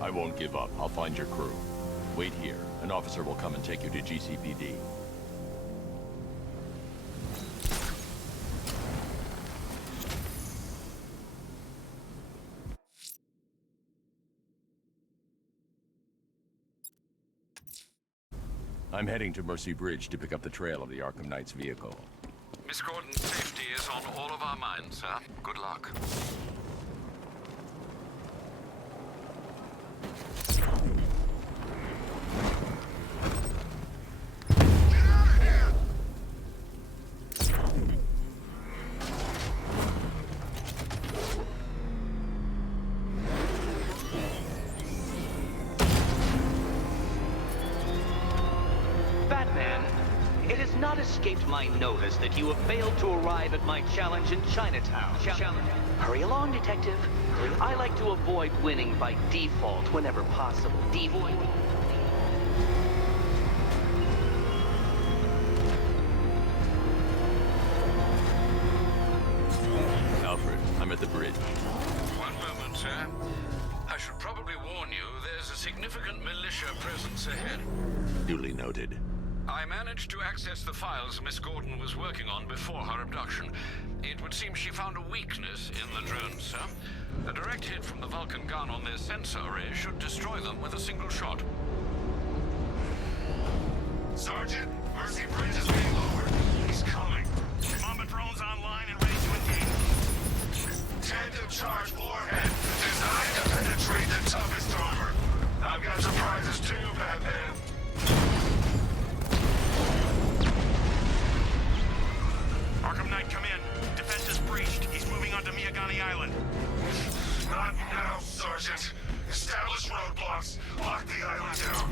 I won't give up. I'll find your crew. Wait here. An officer will come and take you to GCPD. I'm heading to Mercy Bridge to pick up the trail of the Arkham Knight's vehicle. Miss Gordon's safety is on all of our minds, sir. Good luck. Batman, it has not escaped my notice that you have failed to arrive at my challenge in Chinatown. Hurry along, Detective. I like to avoid winning by default whenever possible. Alfred, I'm at the bridge. One moment, sir. I should probably warn you, there's a significant militia presence ahead. Duly noted. I managed to access the files Miss Gordon was working on before her abduction. It would seem she found a weakness in the drones, sir. A direct hit from the Vulcan gun on their sensor array should destroy them with a single shot. Sergeant, Mercy Bridge is being lowered. He's coming. Bomber drones online and ready to engage. Tandem charge warhead, designed to penetrate the toughest armor. I've got surprises too, Batman. Arkham Knight, come in. Defense is breached. He's moving onto Miyagani Island. Not now, Sergeant. Establish roadblocks. Lock the island down.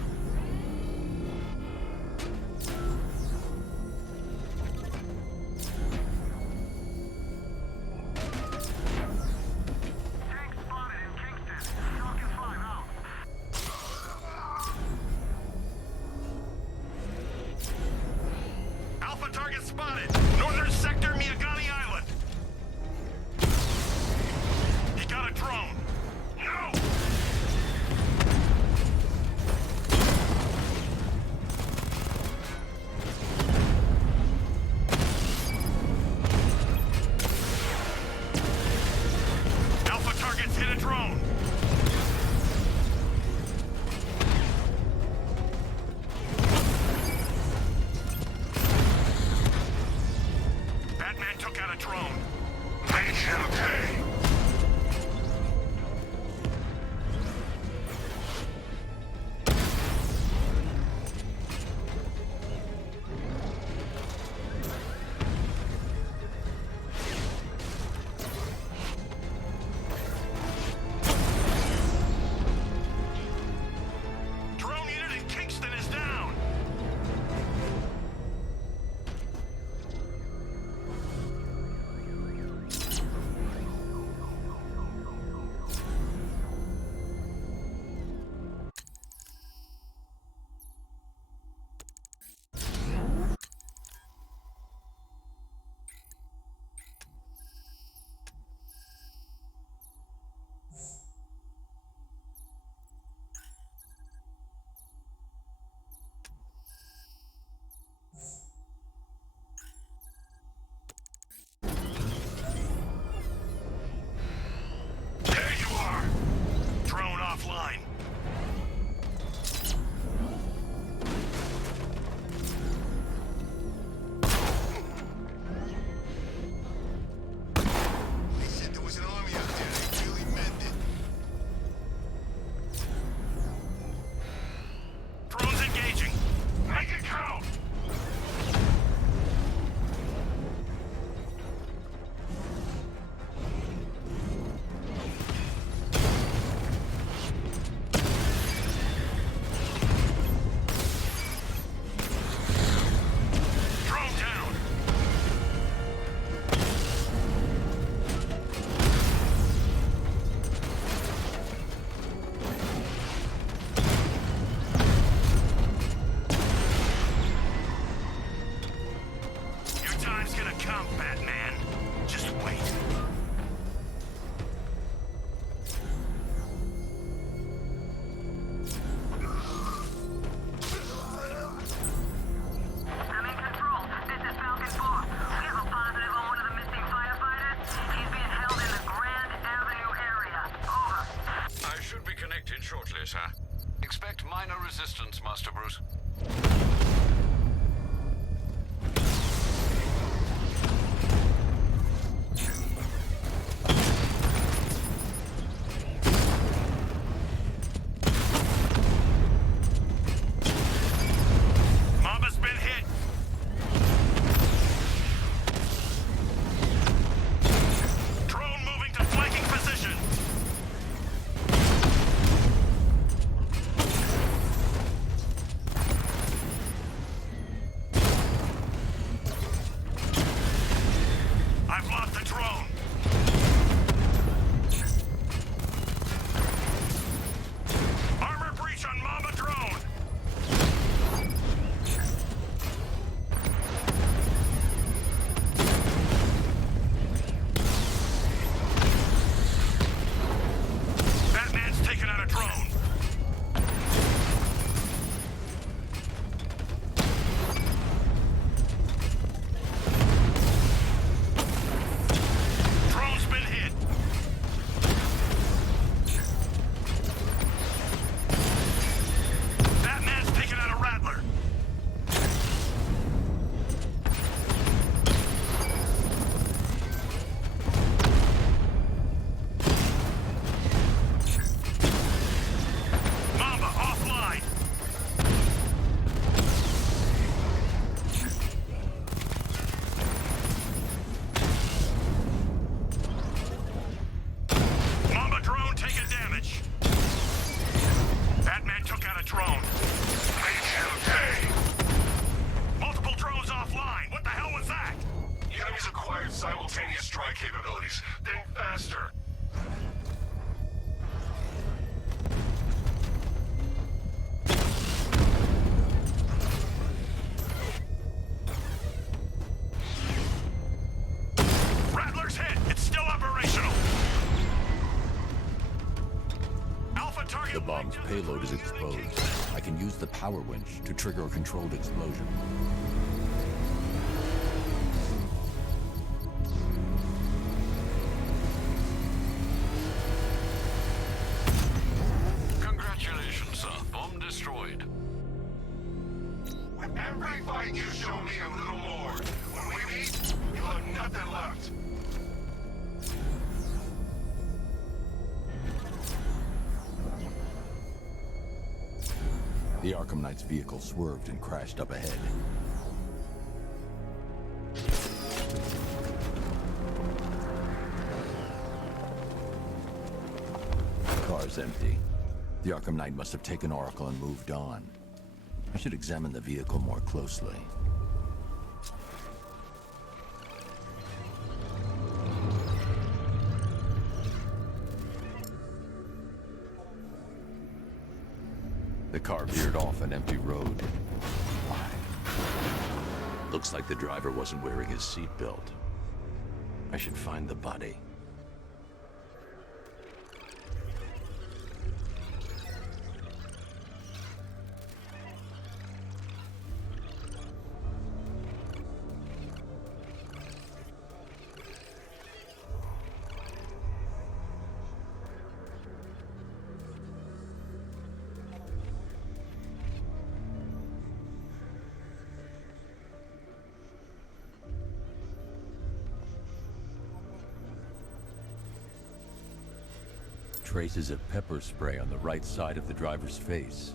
minor resistance, Master Bruce. Mama's been hit. Drone moving to flanking position. I've lost the drone. Armor breach on Mama drone. Batman's taken out a drone. Drone's been hit. Batman's taken out a Rattler. Mamba offline. Mamba drone taking damage. Batman took out a drone. Multiple drones offline. What the hell was that? The enemy's acquired simultaneous strike capabilities. Think faster. Rattler's hit. It's still operational. Alpha target. The bomb's payload is exposed. I can use the power winch to trigger a controlled explosion. Congratulations, sir. Bomb destroyed. With every fight you show me a little more. When we meet, you'll have nothing left. The Arkham Knight's vehicle swerved and crashed up ahead. The car's empty. The Arkham Knight must have taken Oracle and moved on. I should examine the vehicle more closely. The car veered off an empty road. Why? Looks like the driver wasn't wearing his seatbelt. I should find the body. Traces of pepper spray on the right side of the driver's face.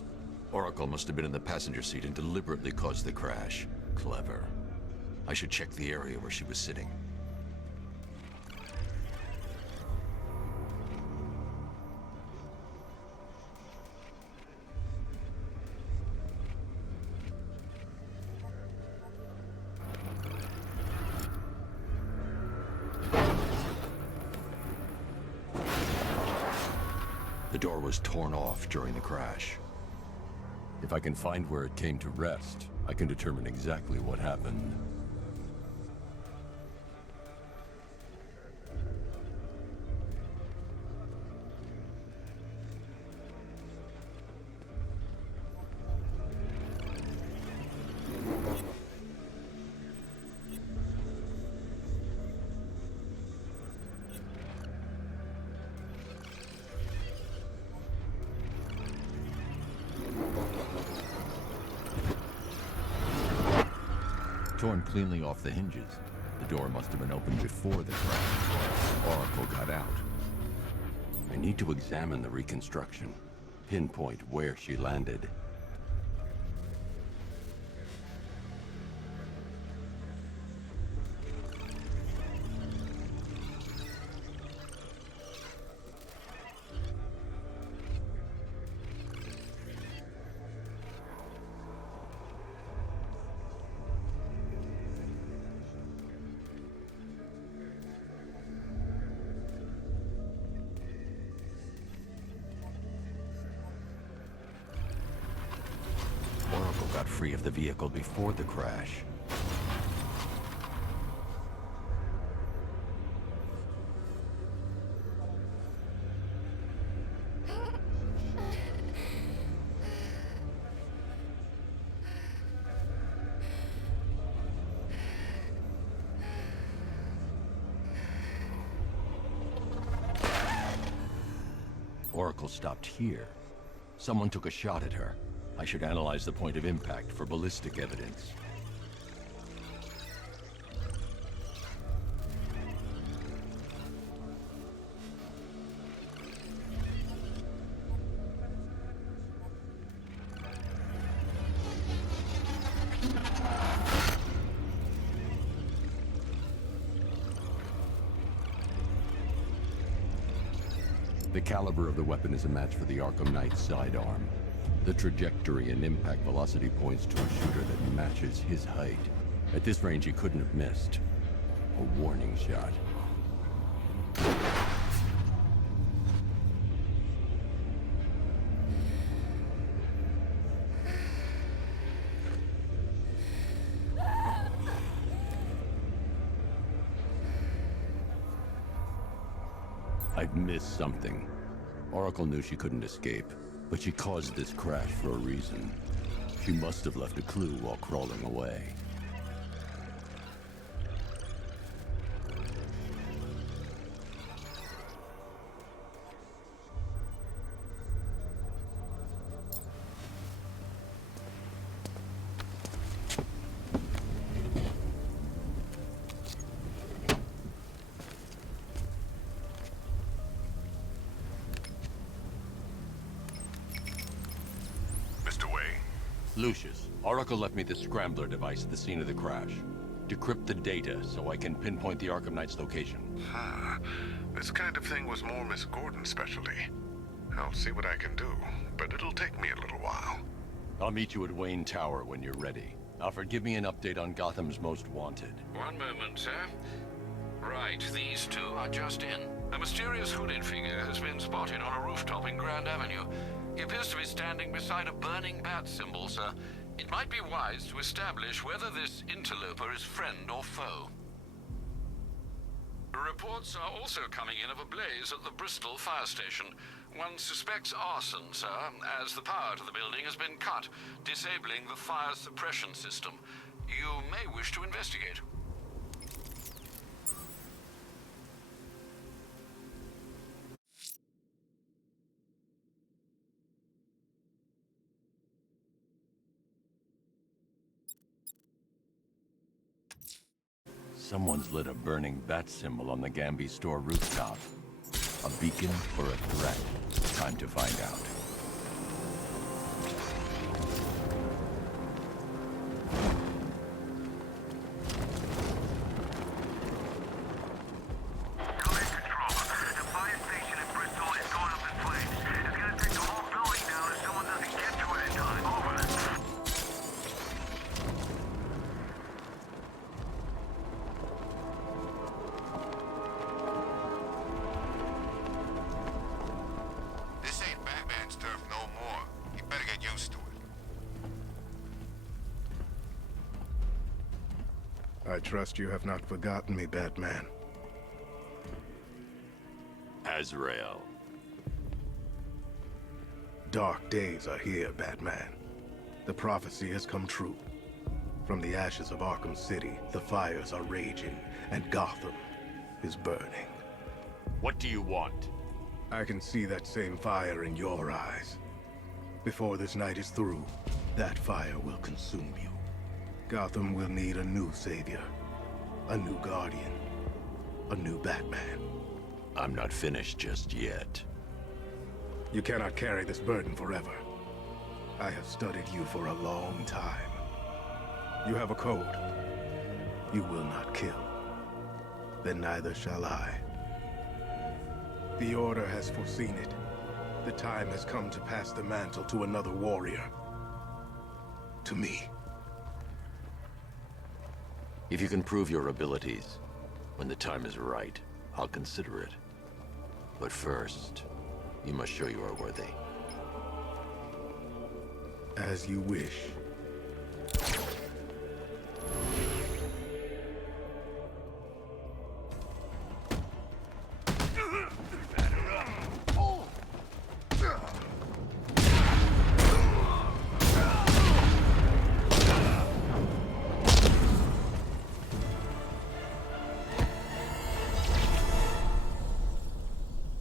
Oracle must have been in the passenger seat and deliberately caused the crash. Clever. I should check the area where she was sitting. The door was torn off during the crash. If I can find where it came to rest, I can determine exactly what happened. torn cleanly off the hinges. The door must have been opened before the crash. Oracle got out. I need to examine the reconstruction, pinpoint where she landed. Oracle got free of the vehicle before the crash. Oracle stopped here. Someone took a shot at her. I should analyze the point of impact for ballistic evidence. The caliber of the weapon is a match for the Arkham Knight's sidearm. The trajectory and impact velocity points to a shooter that matches his height. At this range, he couldn't have missed. A warning shot. I've missed something. Oracle knew she couldn't escape, but she caused this crash for a reason. She must have left a clue while crawling away. Lucius, Oracle left me the scrambler device at the scene of the crash. Decrypt the data so I can pinpoint the Arkham Knight's location. This kind of thing was more Miss Gordon's specialty. I'll see what I can do, but it'll take me a little while. I'll meet you at Wayne Tower when you're ready. Alfred, give me an update on Gotham's Most Wanted. One moment, sir. Right, these two are just in. A mysterious hooded figure has been spotted on a rooftop in Grand Avenue. He appears to be standing beside a burning bat symbol, sir. It might be wise to establish whether this interloper is friend or foe. Reports are also coming in of a blaze at the Bristol fire station. One suspects arson, sir, as the power to the building has been cut, disabling the fire suppression system. You may wish to investigate. Someone's lit a burning bat symbol on the Gamby store rooftop. A beacon or a threat? Time to find out. I trust you have not forgotten me, Batman. Azrael. Dark days are here, Batman. The prophecy has come true. From the ashes of Arkham City, the fires are raging, and Gotham is burning. What do you want? I can see that same fire in your eyes. Before this night is through, that fire will consume you. Gotham will need a new savior, a new guardian, a new Batman. I'm not finished just yet. You cannot carry this burden forever. I have studied you for a long time. You have a code. You will not kill. Then neither shall I. The Order has foreseen it. The time has come to pass the mantle to another warrior. To me. If you can prove your abilities, when the time is right, I'll consider it. But first, you must show you are worthy. As you wish.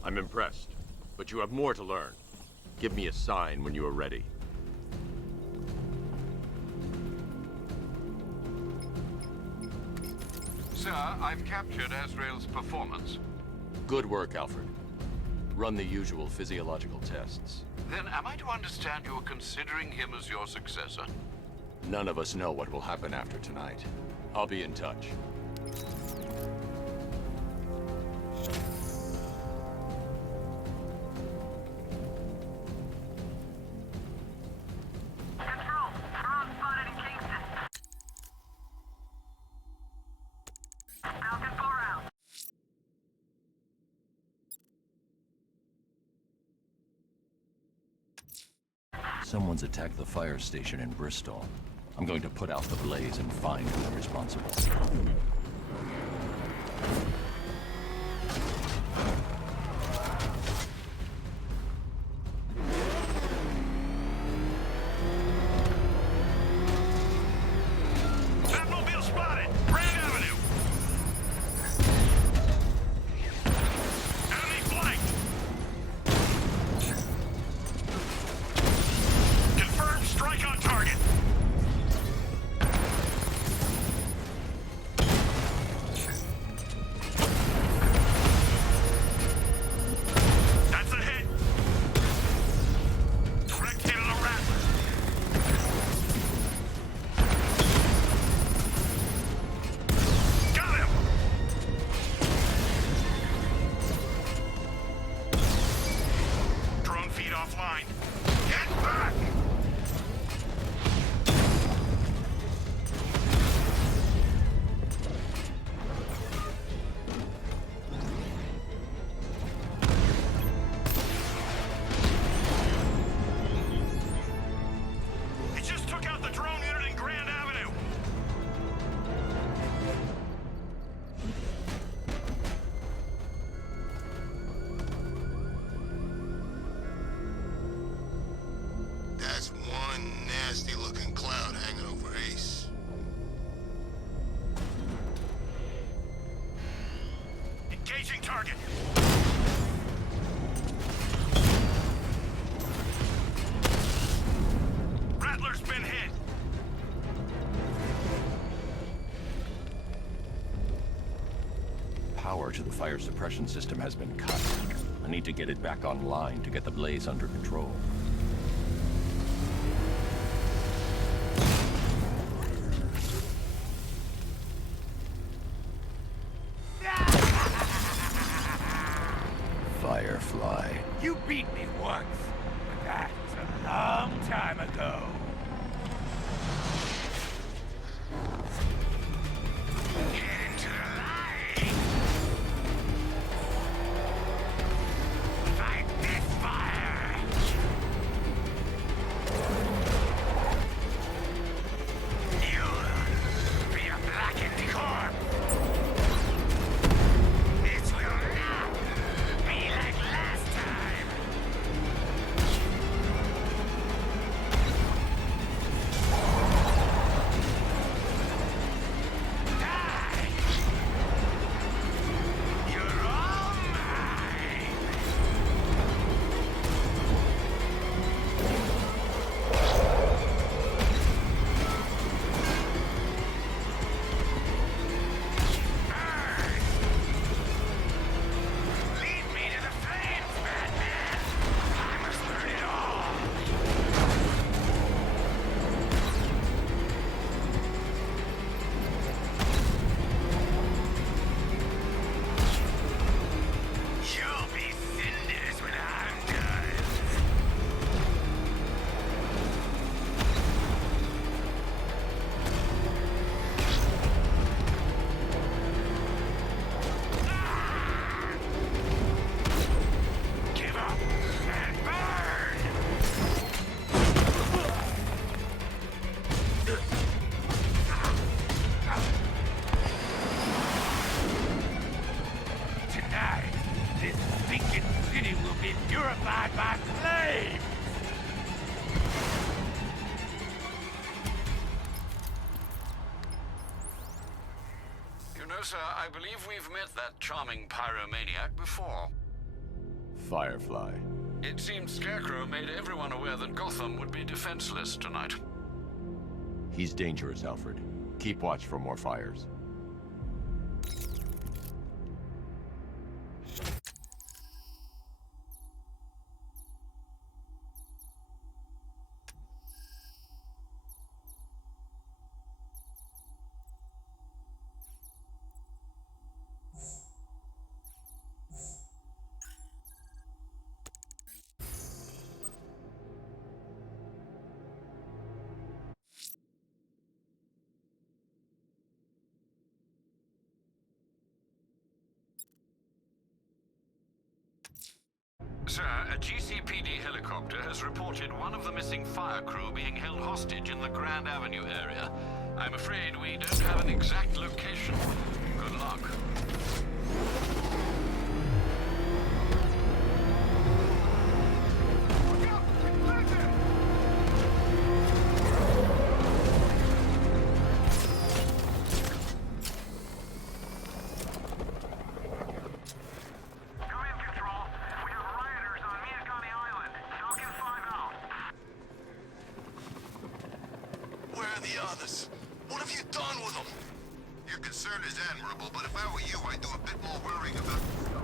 I'm impressed, but you have more to learn. Give me a sign when you are ready. Sir, I've captured Azrael's performance. Good work, Alfred. Run the usual physiological tests. Then am I to understand you're considering him as your successor? None of us know what will happen after tonight. I'll be in touch. Someone's attacked the fire station in Bristol. I'm going to put out the blaze and find who's responsible. Batmobile spotted! Grand Avenue! Enemy flank! Confirmed strike on target! That's a hit! Direct hit on the Rattler! Got him! Drone feed offline. Get back! He just took out the drone unit in Grand Avenue. That's one nasty-looking cloud hanging over Ace. Engaging target. Rattler's been hit. Power to the fire suppression system has been cut. I need to get it back online to get the blaze under control. Firefly. You beat me once, but that's a long time ago. Get into the light! Fight this fire! Tonight, this stinking city will be purified by flames! You know, sir, I believe we've met that charming pyromaniac before. Firefly. It seems Scarecrow made everyone aware that Gotham would be defenseless tonight. He's dangerous, Alfred. Keep watch for more fires. Sir, a GCPD helicopter has reported one of the missing fire crew being held hostage in the Grand Avenue area. I'm afraid we don't have an exact location. Good luck. Where are the others? What have you done with them? Your concern is admirable, but if I were you, I'd do a bit more worrying about yourself.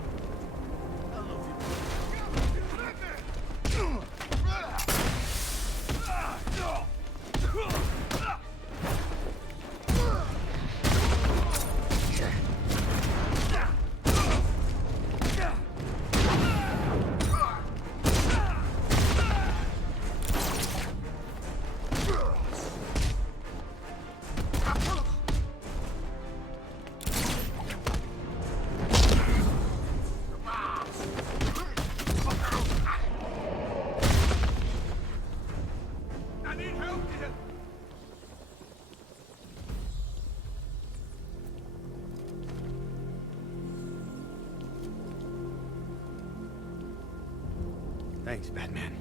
Thanks, Batman.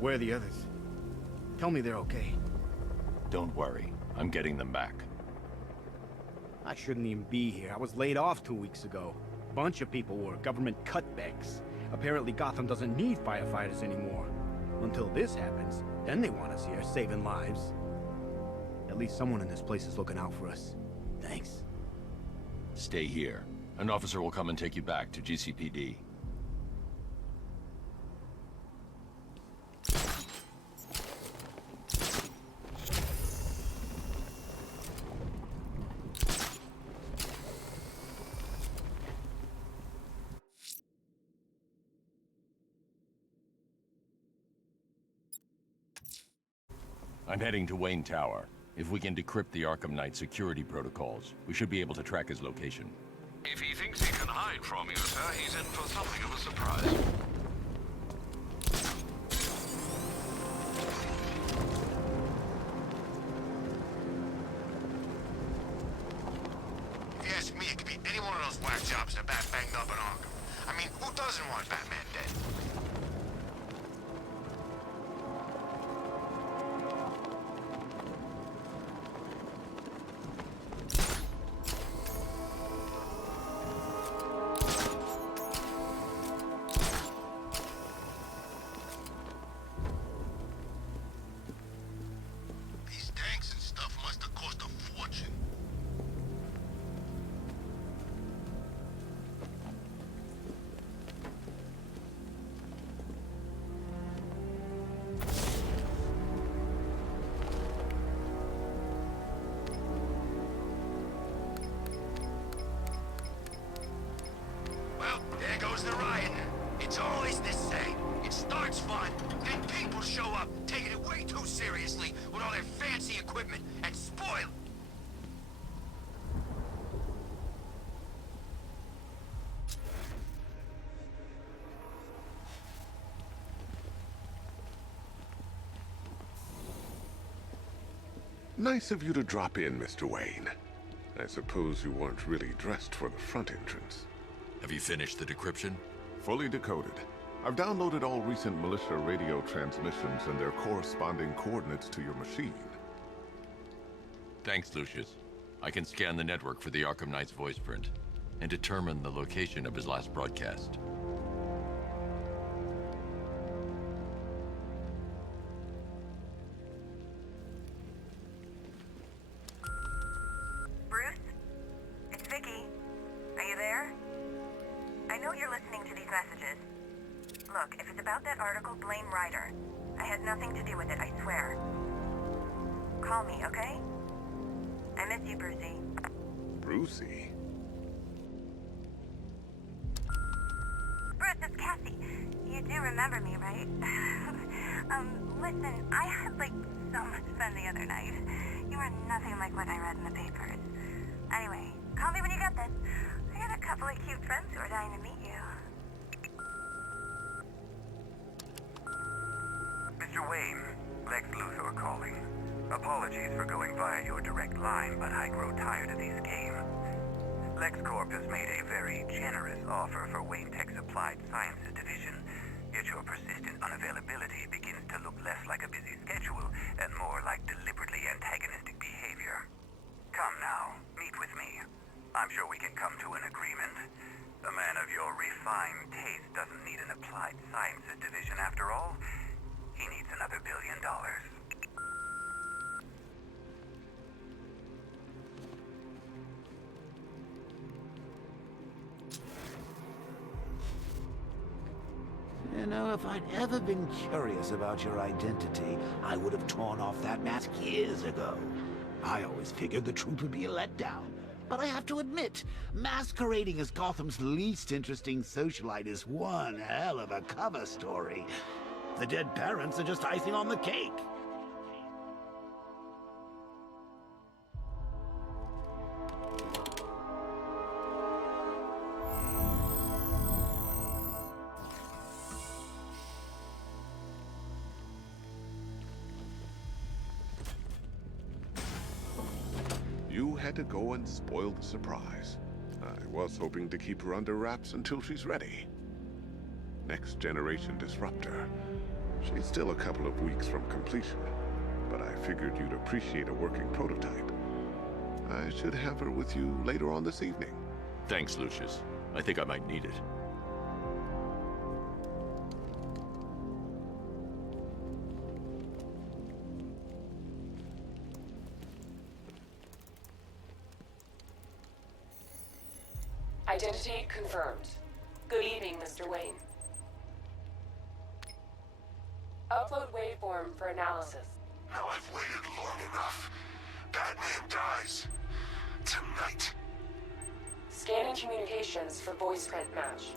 Where are the others? Tell me they're okay. Don't worry. I'm getting them back. I shouldn't even be here. I was laid off 2 weeks ago. A bunch of people were government cutbacks. Apparently Gotham doesn't need firefighters anymore. Until this happens, then they want us here, saving lives. At least someone in this place is looking out for us. Thanks. Stay here. An officer will come and take you back to GCPD. I'm heading to Wayne Tower. If we can decrypt the Arkham Knight security protocols, we should be able to track his location. If he thinks he can hide from you, sir, he's in for something of a surprise. If you ask me, it could be any one of those whack jobs that Bat banged up in Arkham. I mean, who doesn't want Batman dead? These tanks and stuff must have cost a fortune. Well, there goes the riot. It's always the same. It starts fun, then people show up, taking it way too seriously with all their fancy equipment, and spoil it. Nice of you to drop in, Mr. Wayne. I suppose you weren't really dressed for the front entrance. Have you finished the decryption? Fully decoded. I've downloaded all recent militia radio transmissions and their corresponding coordinates to your machine. Thanks, Lucius. I can scan the network for the Arkham Knight's voice print and determine the location of his last broadcast. Bruce? It's Vicky. Are you there? I know you're listening to these messages. Look, if it's about that article, blame Ryder. I had nothing to do with it, I swear. Call me, okay? I miss you, Brucey. Brucey? Bruce, it's Cassie. You do remember me, right? Listen, I had, so much fun the other night. You are nothing like what I read in the papers. Anyway, call me when you get this. I got a couple of cute friends who are dying to meet you. Mr. Wayne, Lex Luthor calling. Apologies for going via your direct line, but I grow tired of these games. LexCorp has made a very generous offer for Wayne Tech's Applied Sciences division, yet your persistent unavailability begins to look less like a busy schedule and more like deliberately antagonistic behavior. Come now, meet with me. I'm sure we can come to an agreement. A man of your refined taste doesn't need an Applied Sciences division after all. He needs another $1 billion. You know, if I'd ever been curious about your identity, I would have torn off that mask years ago. I always figured the truth would be a letdown. But I have to admit, masquerading as Gotham's least interesting socialite is one hell of a cover story. The dead parents are just icing on the cake. You had to go and spoil the surprise. I was hoping to keep her under wraps until she's ready. Next generation disruptor. She's still a couple of weeks from completion, but I figured you'd appreciate a working prototype. I should have her with you later on this evening. Thanks, Lucius. I think I might need it. Identity confirmed. Good evening, Mr. Wayne. Upload waveform for analysis. Now I've waited long enough. Batman dies. Tonight. Scanning communications for voice print match.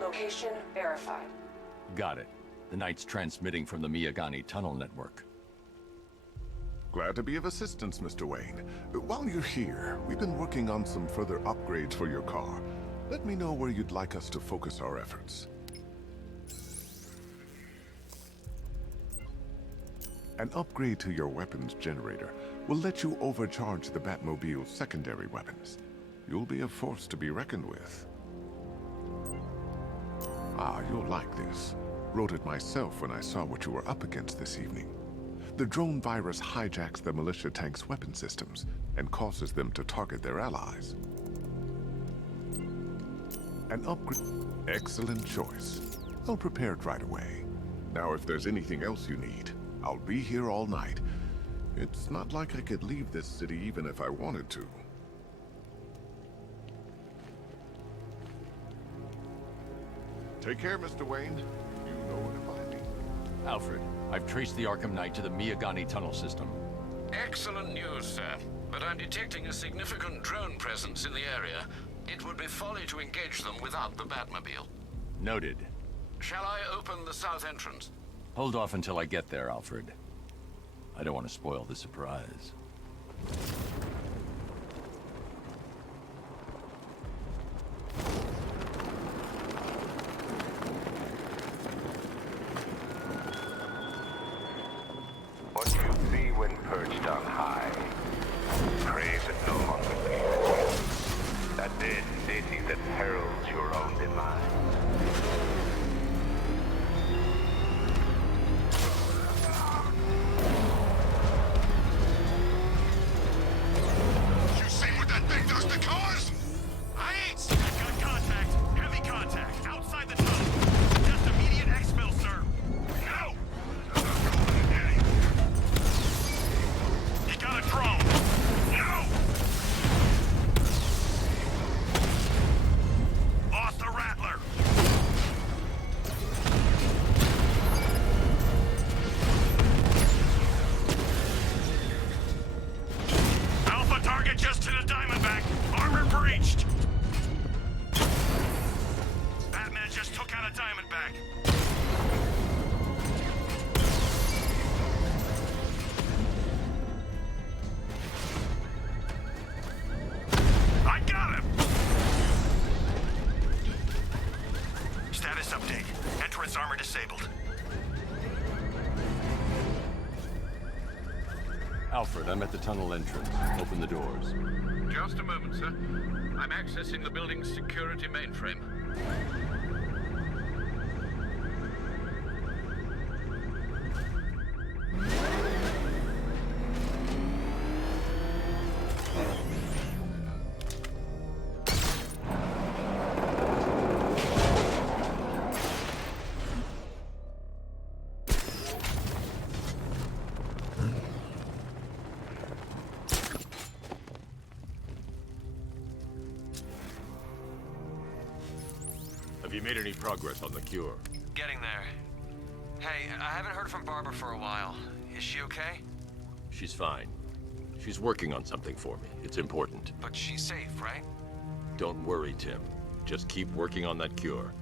Location verified. Got it. The Knight's transmitting from the Miyagani tunnel network. Glad to be of assistance, Mr. Wayne. While you're here, we've been working on some further upgrades for your car. Let me know where you'd like us to focus our efforts. An upgrade to your weapons generator will let you overcharge the Batmobile's secondary weapons. You'll be a force to be reckoned with. Ah, you'll like this. Wrote it myself when I saw what you were up against this evening. The drone virus hijacks the militia tank's weapon systems and causes them to target their allies. An upgrade. Excellent choice. I'll prepare it right away. Now, if there's anything else you need, I'll be here all night. It's not like I could leave this city even if I wanted to. Take care, Mr. Wayne. You know where to find me. Alfred, I've traced the Arkham Knight to the Miyagani tunnel system. Excellent news, sir. But I'm detecting a significant drone presence in the area. It would be folly to engage them without the Batmobile. Noted. Shall I open the south entrance? Hold off until I get there, Alfred. I don't want to spoil the surprise. What you see when perched on high, pray that no longer be. That dead city that heralds your own demise. You see what that thing does to cars? I ain't seen it. Got contact. Heavy contact. Outside the tunnel. Just immediate exfil, sir. No! I'm not going in any. He got a drone. No! Lost the Rattler. Alpha target just to the Diamondback. Armor breached. Batman just took out a Diamondback. I got him! Status update. Entrance armor disabled. Alfred, I'm at the tunnel entrance. Open the doors. Just a moment, sir. I'm accessing the building's security mainframe. Have you made any progress on the cure? Getting there. Hey, I haven't heard from Barbara for a while. Is she okay? She's fine. She's working on something for me. It's important. But she's safe, right? Don't worry, Tim. Just keep working on that cure.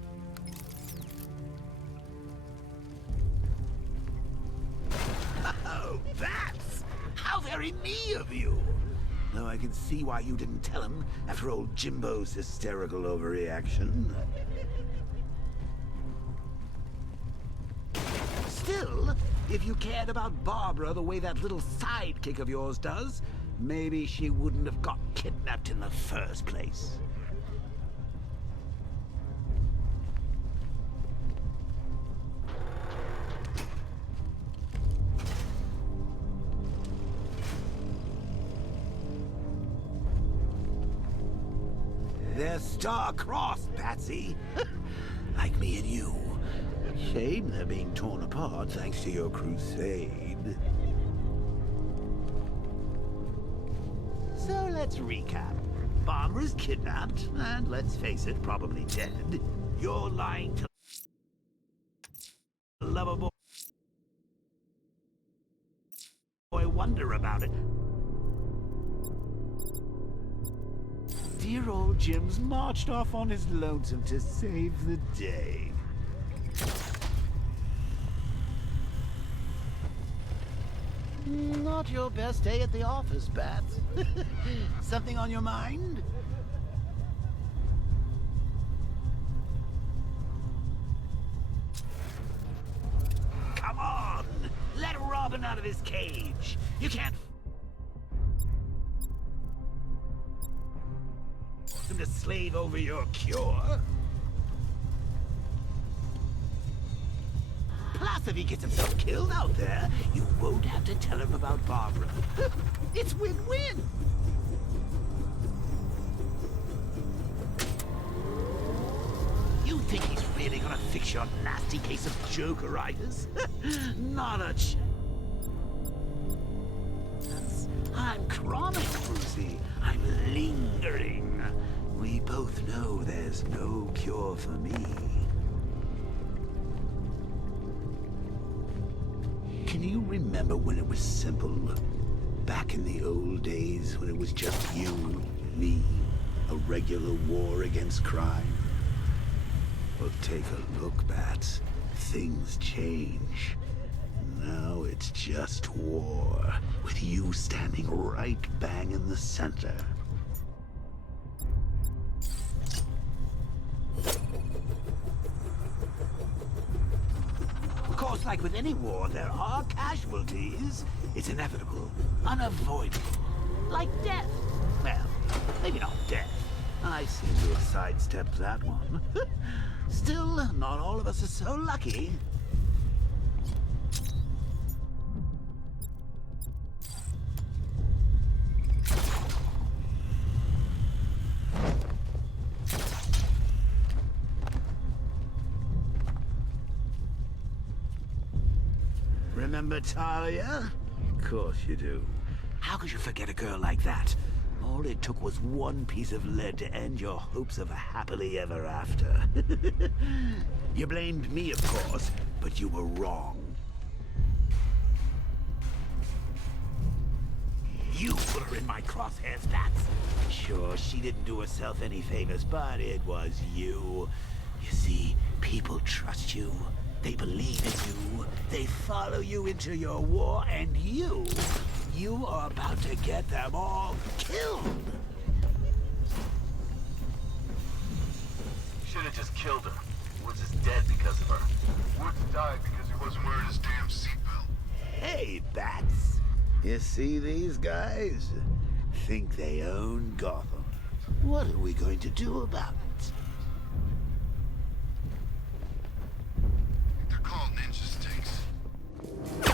Oh, Bats! How very me of you! Though I can see why you didn't tell him after old Jimbo's hysterical overreaction. Still, if you cared about Barbara the way that little sidekick of yours does, maybe she wouldn't have got kidnapped in the first place. They're star-crossed, Patsy. Like me and you. Shame they're being torn apart thanks to your crusade. So let's recap. Barbara's kidnapped, and let's face it, probably dead. You're lying to lovable boy wonder about it. Dear old Jim's marched off on his lonesome to save the day. Not your best day at the office, Bats. Something on your mind? Come on! Let Robin out of his cage! You can't force him to slave over your cure. Plus, if he gets himself killed out there, you won't have to tell him about Barbara. It's win-win! You think he's really gonna fix your nasty case of Jokeritis? Not a chance. I'm chronic, Brucey. I'm lingering. We both know there's no cure for me. Can you remember when it was simple? Back in the old days when it was just you, me, a regular war against crime? Well, take a look, Bats. Things change. Now it's just war, with you standing right bang in the center. Of course, like with any war, there are casualties. It's inevitable, unavoidable. Like death. Well, maybe not death. I seem to have sidestepped that one. Still, not all of us are so lucky. Remember Talia? Of course you do. How could you forget a girl like that? All it took was one piece of lead to end your hopes of a happily ever after. You blamed me, of course, but you were wrong. You put her in my crosshairs, Bats. Sure, she didn't do herself any favors, but it was you. You see, people trust you. They believe in you. They follow you into your war, and you are about to get them all killed. Should have just killed her. Woods is dead because of her. Woods died because he wasn't wearing his damn seatbelt. Hey, Bats. You see these guys? Think they own Gotham. What are we going to do about it? They're called ninja sticks. No.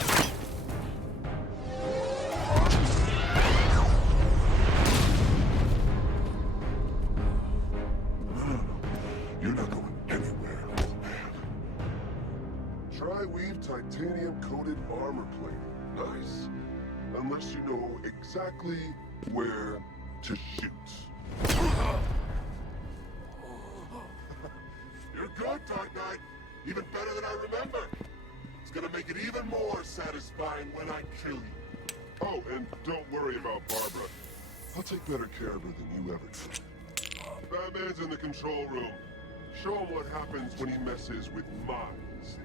You're not going anywhere, old man. Tri-weave titanium-coated armor plating. Nice. Unless you know exactly where to shoot. You're good, Dark Knight. Even better than I remember. It's gonna make it even more satisfying when I kill you. Oh, and don't worry about Barbara. I'll take better care of her than you ever did. Batman's in the control room. Show him what happens when he messes with minds.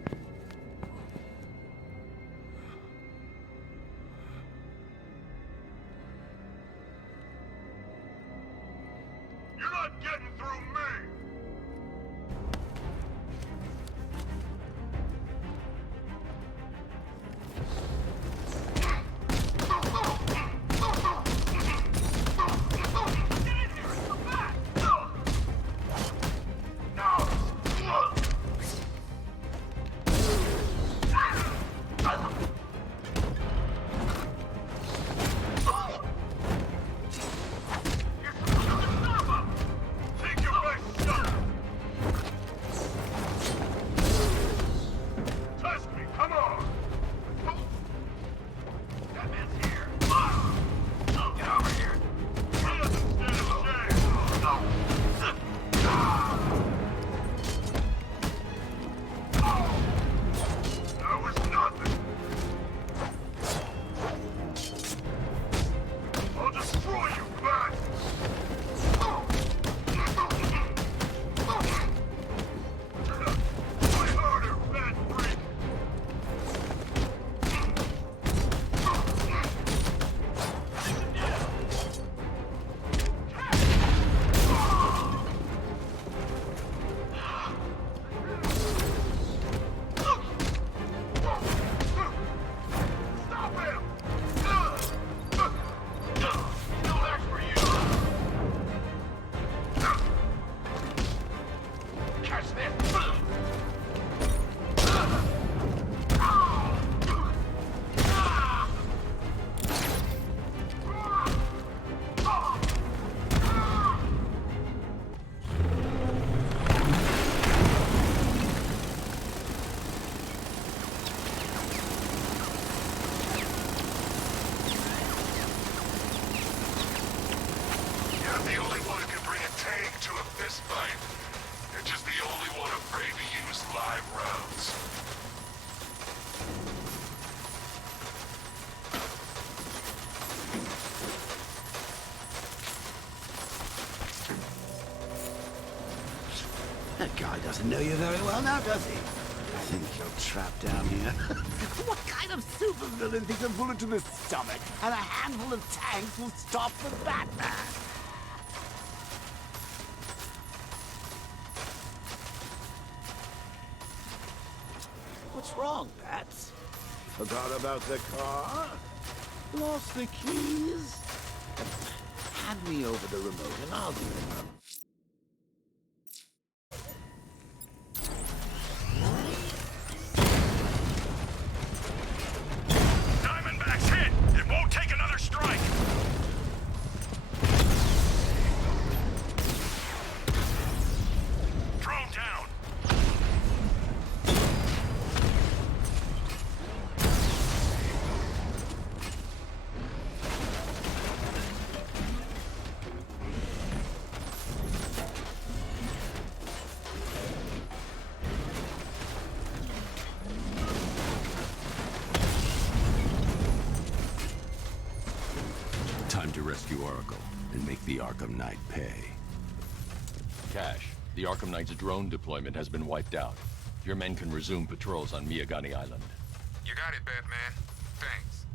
You're not getting through me! That guy doesn't know you very well now, does he? I think you're trapped down here. What kind of supervillain thinks a bullet to the stomach and a handful of tanks will stop the Batman? What's wrong, Bats? Forgot about the car? Lost the keys? Hand me over the remote and I'll give it up. Diamondback's hit! It won't take another strike! Drone down! Time to rescue Oracle and make the Arkham Knight pay. Cash, the Arkham Knight's drone deployment has been wiped out. Your men can resume patrols on Miyagani Island. You got it, Batman. Thanks.